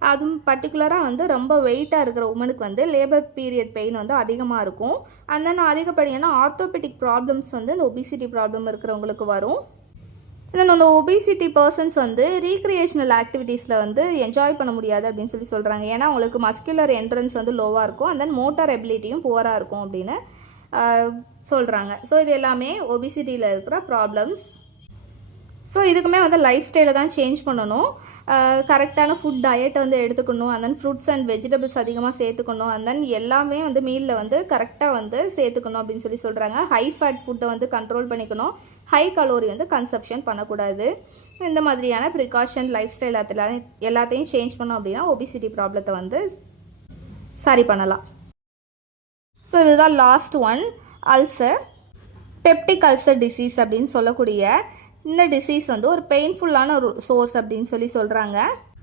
அதுவும் பர்டிகுலராக வந்து ரொம்ப வெயிட்டாக இருக்கிற உமனுக்கு வந்து லேபர் பீரியட் பெயின் வந்து அதிகமாக இருக்கும். அண்ட் தென் அதிகப்படியான ஆர்த்தோபெடிக் ப்ராப்ளம்ஸ் வந்து இந்த ஒபிசிட்டி ப்ராப்ளம் இருக்கிறவங்களுக்கு வரும். தென் அந்த ஒபிசிட்டி பர்சன்ஸ் வந்து ரீக்ரியேஷனல் ஆக்டிவிட்டீஸில் வந்து என்ஜாய் பண்ண முடியாது அப்படின்னு சொல்கிறாங்க. ஏன்னா அவங்களுக்கு மஸ்குலர் என்ட்ரன்ஸ் வந்து லோவாக இருக்கும், அண்ட் தென் மோட்டார் எபிலிட்டியும் புவராக இருக்கும் அப்படின்னு சொல்கிறாங்க. ஸோ இது எல்லாமே ஒபிசிட்டியில் இருக்கிற ப்ராப்ளம்ஸ். ஸோ இதுக்குமே வந்து லைஃப் ஸ்டைலை தான் சேஞ்ச் பண்ணணும். கரெக்டான ஃபுட் டயட்டை வந்து எடுத்துக்கணும், and then fruits and vegetables அதிகமாக சேர்த்துக்கணும், அண்ட் தென் எல்லாமே வந்து மீலில் வந்து கரெக்டாக வந்து சேர்த்துக்கணும் அப்படின்னு சொல்கிறாங்க. ஹை ஃபேட் ஃபுட்டை வந்து கண்ட்ரோல் பண்ணிக்கணும், ஹை கலோரி வந்து கன்சப்ஷன் பண்ணக்கூடாது. இந்த மாதிரியான ப்ரிகாஷன் லைஃப் ஸ்டைல் எல்லாத்தையும் சேஞ்ச் பண்ணோம் அப்படின்னா ஒபிசிட்டி ப்ராப்ளத்தை வந்து சரி பண்ணலாம். ஸோ இதுதான் last one, ulcer. Peptic ulcer disease அப்படின்னு சொல்லக்கூடிய இந்த டிசீஸ் வந்து ஒரு பெயின்ஃபுல்லான ஒரு சோர்ஸ் அப்படின்னு சொல்கிறாங்க.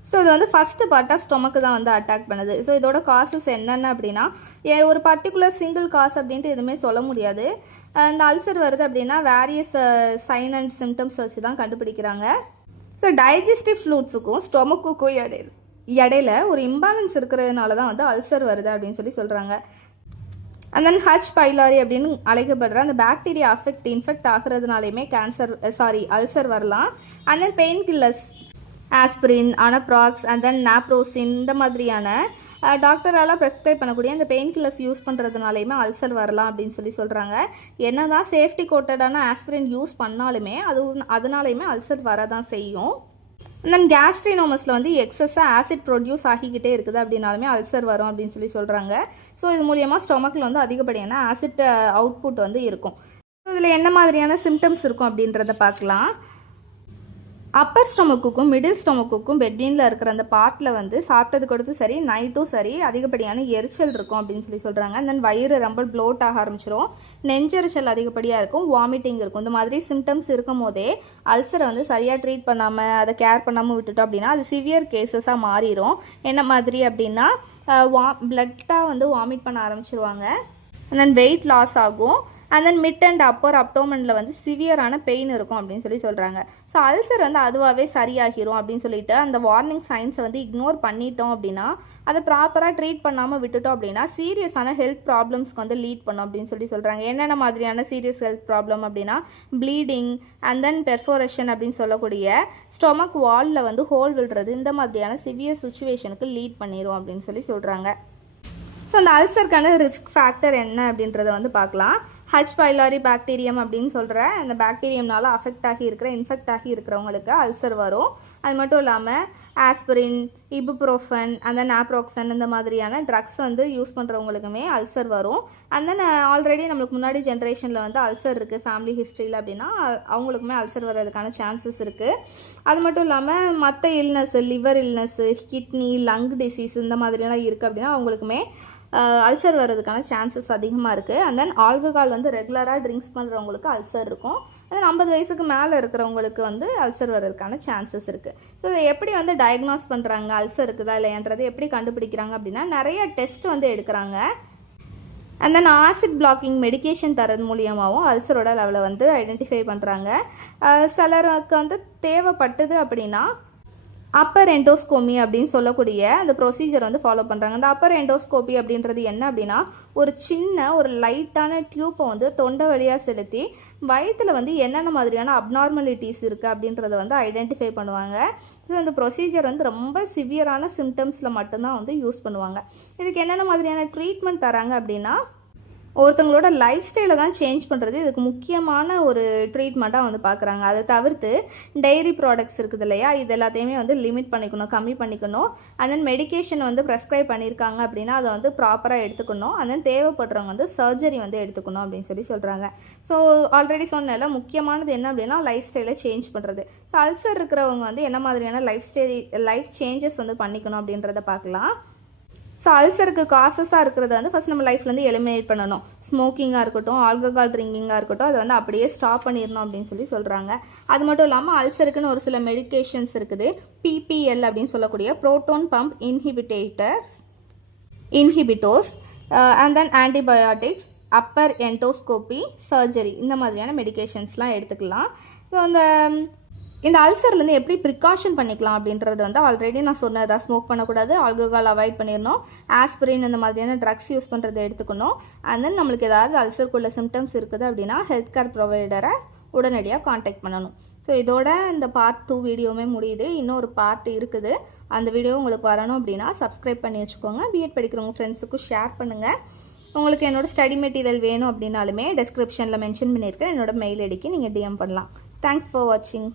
ஸோ இது வந்து ஃபஸ்ட்டு பார்ட்டாக ஸ்டொமக்கு தான் வந்து அட்டாக் பண்ணுது. ஸோ இதோட காசஸ் என்னென்ன அப்படின்னா ஒரு பர்டிகுலர் சிங்கிள் காஸ் அப்படின்ட்டு எதுவுமே சொல்ல முடியாது. இந்த அல்சர் வருது அப்படின்னா வேரியஸ் சைன் அண்ட் சிம்டம்ஸ் வச்சு தான் கண்டுபிடிக்கிறாங்க. ஸோ டைஜஸ்டிவ் ஃப்ளூட்ஸுக்கும் ஸ்டொமக்குக்கும் இடையில ஒரு இம்பேலன்ஸ் இருக்கிறதுனால தான் வந்து அல்சர் வருது அப்படின்னு சொல்கிறாங்க. அண்ட் தென் ஹச் பைலாரி அப்படின்னு அழைக்கப்படுற அந்த பாக்டீரியா இன்ஃபெக்ட் ஆகுறதுனாலையுமே அல்சர் வரலாம். And then painkillers, aspirin, Anaprox, and then Naprosyn இந்த மாதிரியான டாக்டரால் ப்ரெஸ்கிரைப் பண்ணக்கூடிய இந்த பெயின் கில்லர்ஸ் யூஸ் பண்ணுறதுனாலையுமே அல்சர் வரலாம் அப்படின்னு சொல்கிறாங்க. என்ன தான் சேஃப்டி கோட்டடான ஆஸ்பிரின் யூஸ் பண்ணாலுமே அதனாலையுமே அல்சர் வரதான் செய்யும். தென் கேஸ்ட்ரினோமஸில் வந்து எக்ஸஸாக ஆசிட் ப்ரொடியூஸ் ஆகிக்கிட்டே இருக்குது அப்படின்னாலுமே அல்சர் வரும் அப்படின்னு சொல்கிறாங்க. ஸோ இது மூலியமாக ஸ்டொமக்கில் வந்து அதிகப்படியான ஆசிட் அவுட்புட் வந்து இருக்கும். இதில் என்ன மாதிரியான சிம்டம்ஸ் இருக்கும் அப்படின்றத பார்க்கலாம். அப்பர் ஸ்டொமக்குக்கும் மிடில் ஸ்டொமக்குக்கும் பெட்வீனில் இருக்கிற அந்த பார்ட்டில் வந்து சாப்பிட்டது கொடுத்து சரி நைட்டும் சரி அதிகப்படியான எரிச்சல் இருக்கும் அப்படின்னு சொல்கிறாங்க. தென் வயிறு ரொம்ப ப்ளோட் ஆக ஆரம்பிச்சிடும், நெஞ்செரிச்சல் அதிகப்படியாக இருக்கும், வாமிட்டிங் இருக்கும். இந்த மாதிரி சிம்டம்ஸ் இருக்கும் போதே அல்சரை வந்து சரியாக ட்ரீட் பண்ணாமல் அதை கேர் பண்ணாமல் விட்டுட்டோம் அப்படின்னா அது சிவியர் கேசஸாக மாறிடும். என்ன மாதிரி அப்படின்னா பிளட்டாக வந்து வாமிட் பண்ண ஆரம்பிச்சிருவாங்க, அண்ட் தென் வெயிட் லாஸ் ஆகும், and then mid and upper அப்டோமனில் வந்து சிவியரான பெயின் இருக்கும் அப்படின்னு சொல்கிறாங்க. ஸோ அல்சர் வந்து அதுவாகவே சரியாகிரும் அப்படின்னு சொல்லிட்டு அந்த வார்னிங் சைன்ஸை வந்து இக்னோர் பண்ணிட்டோம் அப்படின்னா அதை ப்ராப்பராக ட்ரீட் பண்ணாமல் விட்டுட்டோம் அப்படின்னா சீரியஸான ஹெல்த் ப்ராப்ளம்ஸ்க்கு வந்து லீட் பண்ணும் அப்படின்னு சொல்கிறாங்க. என்னென்ன மாதிரியான சீரியஸ் ஹெல்த் ப்ராப்ளம் அப்படின்னா ப்ளீடிங், அண்ட் தென் பெர்ஃபோரேஷன் அப்படின்னு சொல்லக்கூடிய ஸ்டொமக் வாலில் வந்து ஹோல் விடுறது, இந்த மாதிரியான சிவியர் சுச்சுவேஷனுக்கு லீட் பண்ணிடும் அப்படின்னு சொல்கிறாங்க. ஸோ அந்த அல்சருக்கான ரிஸ்க் ஃபேக்டர் என்ன அப்படின்றத வந்து பார்க்கலாம். ஹச் பைலாரி பாக்டீரியம் அப்படின்னு சொல்கிற அந்த பாக்டீரியம்னால இன்ஃபெக்ட் ஆகி இருக்கிறவங்களுக்கு அல்சர் வரும். அது மட்டும் இல்லாமல் ஆஸ்பிரின், இபுப்ரோஃபன், அந்த நாப்ரோக்சன் இந்த மாதிரியான ட்ரக்ஸ் வந்து யூஸ் பண்ணுறவங்களுக்குமே அல்சர் வரும். அண்ட் தென் ஆல்ரெடி நம்மளுக்கு முன்னாடி ஜென்ரேஷனில் வந்து அல்சர் இருக்குது ஃபேமிலி ஹிஸ்ட்ரியில் அப்படின்னா அவங்களுக்குமே அல்சர் வர்றதுக்கான சான்சஸ் இருக்குது. அது மட்டும் இல்லாமல் மற்ற illness, liver illness, kidney, lung disease இந்த மாதிரிலாம் இருக்குது அப்படின்னா அவங்களுக்குமே அல்சர் வர்றதுக்கான சான்சஸ் அதிகமாக இருக்குது. அண்ட் தென் ஆல்கஹால் வந்து ரெகுலராக ட்ரிங்க்ஸ் பண்ணுறவங்களுக்கு அல்சர் இருக்கும். அது 50 வயசுக்கு மேலே இருக்கிறவங்களுக்கு வந்து அல்சர் வர்றதுக்கான சான்சஸ் இருக்குது. ஸோ இதை எப்படி வந்து டயக்னாஸ் பண்ணுறாங்க, அல்சர் இருக்குதா இல்லையான்றது எப்படி கண்டுபிடிக்கிறாங்க அப்படின்னா நிறைய டெஸ்ட் வந்து எடுக்கிறாங்க. And then acid blocking medication தரது மூலியமாகவும் அல்சரோட லெவலை வந்து ஐடென்டிஃபை பண்ணுறாங்க. சிலருக்கு வந்து தேவைப்பட்டது அப்படின்னா அப்பர் எண்டோஸ்கோமி அப்படின்னு சொல்லக்கூடிய அந்த ப்ரொசீஜர் வந்து ஃபாலோ பண்ணுறாங்க. அந்த அப்பர் எண்டோஸ்கோபி அப்படின்றது என்ன அப்படின்னா ஒரு லைட்டான டியூப்பை வந்து தொண்டை வழியாக செலுத்தி வயிற்றில் வந்து என்னென்ன மாதிரியான அப்நார்மலிட்டிஸ் இருக்குது அப்படின்றத வந்து ஐடென்டிஃபை பண்ணுவாங்க. ஸோ அந்த ப்ரொசீஜர் வந்து ரொம்ப சிவியரான சிம்டம்ஸில் மட்டும்தான் வந்து யூஸ் பண்ணுவாங்க. இதுக்கு என்னென்ன மாதிரியான ட்ரீட்மெண்ட் தராங்க அப்படின்னா ஒருத்தங்களோட லைஃப் ஸ்டைலை தான் சேஞ்ச் பண்ணுறது இதுக்கு முக்கியமான ஒரு ட்ரீட்மெண்ட்டாக வந்து பார்க்குறாங்க. அதை தவிர்த்து டெய்ரி ப்ராடக்ட்ஸ் இருக்குது இல்லையா, இது எல்லாத்தையுமே வந்து லிமிட் பண்ணிக்கணும், கம்மி பண்ணிக்கணும். அண்ட் தென் மெடிக்கேஷன் வந்து ப்ரெஸ்கிரைப் பண்ணியிருக்காங்க அப்படின்னா அதை வந்து ப்ராப்பராக எடுத்துக்கணும். அண்ட் தென் தேவைப்படுறவங்க வந்து சர்ஜரி வந்து எடுத்துக்கணும் அப்படின்னு சொல்கிறாங்க. ஸோ ஆல்ரெடி சொன்னால முக்கியமானது என்ன அப்படின்னா லைஃப் ஸ்டைலை சேஞ்ச் பண்ணுறது. ஸோ அல்சர் இருக்கிறவங்க வந்து என்ன மாதிரியான லைஃப் சேஞ்சஸ் வந்து பண்ணிக்கணும் அப்படின்றத பார்க்கலாம். ஸோ அல்சருக்கு காசஸாக இருக்கிறத வந்து ஃபஸ்ட் நம்ம லைஃப்லேருந்து எலிமினேட் பண்ணணும். ஸ்மோக்கிங்காக இருக்கட்டும், ஆல்கஹால் ட்ரிங்கிங்காக இருக்கட்டும், அதை வந்து அப்படியே ஸ்டாப் பண்ணிடணும் அப்படின்னு சொல்கிறாங்க. அது மட்டும் இல்லாமல் அல்சருக்குன்னு ஒரு சில மெடிக்கேஷன்ஸ் இருக்குது. PPL அப்படின்னு சொல்லக்கூடிய proton pump inhibitors, and then antibiotics, upper endoscopy, surgery, இந்த மாதிரியான மெடிக்கேஷன்ஸ்லாம் எடுத்துக்கலாம். ஸோ இந்த அல்சர்லேருந்து எப்படி ப்ரிகாஷன் பண்ணிக்கலாம் அப்படின்றது வந்து ஆல்ரெடி நான் சொன்னதான். ஸ்மோக் பண்ணக்கூடாது, ஆல்கஹால் அவாய்ட் பண்ணிடணும், ஆஸ்பிரின் இந்த மாதிரியான ட்ரக்ஸ் யூஸ் பண்ணுறதை எடுத்துக்கணும். அண்ட் தென் நம்மளுக்கு ஏதாவது அல்சருக்குள்ள சிம்டம்ஸ் இருக்குது அப்படின்னா ஹெல்த் கேர் ப்ரொவைடரை உடனடியாக காண்டாக்ட் பண்ணணும். ஸோ இதோட இந்த பார்ட் 2 வீடியோவுமே முடியுது. இன்னொரு பார்ட் இருக்குது. அந்த வீடியோ உங்களுக்கு வரணும் அப்படின்னா சப்ஸ்கிரைப் பண்ணி வச்சுக்கோங்க. பிஎட் படிக்கிறவங்க ஃப்ரெண்ட்ஸுக்கும் ஷேர் பண்ணுங்கள். உங்களுக்கு என்னோடய ஸ்டடி மெட்டீரியல் வேணும் அப்படின்னாலுமே டிஸ்கிரிப்ஷனில் மென்ஷன் பண்ணியிருக்கேன் என்னோடய மெயில் ஐடிக்கு நீங்கள் DM பண்ணலாம். தேங்க்ஸ் ஃபார் வாட்சிங்.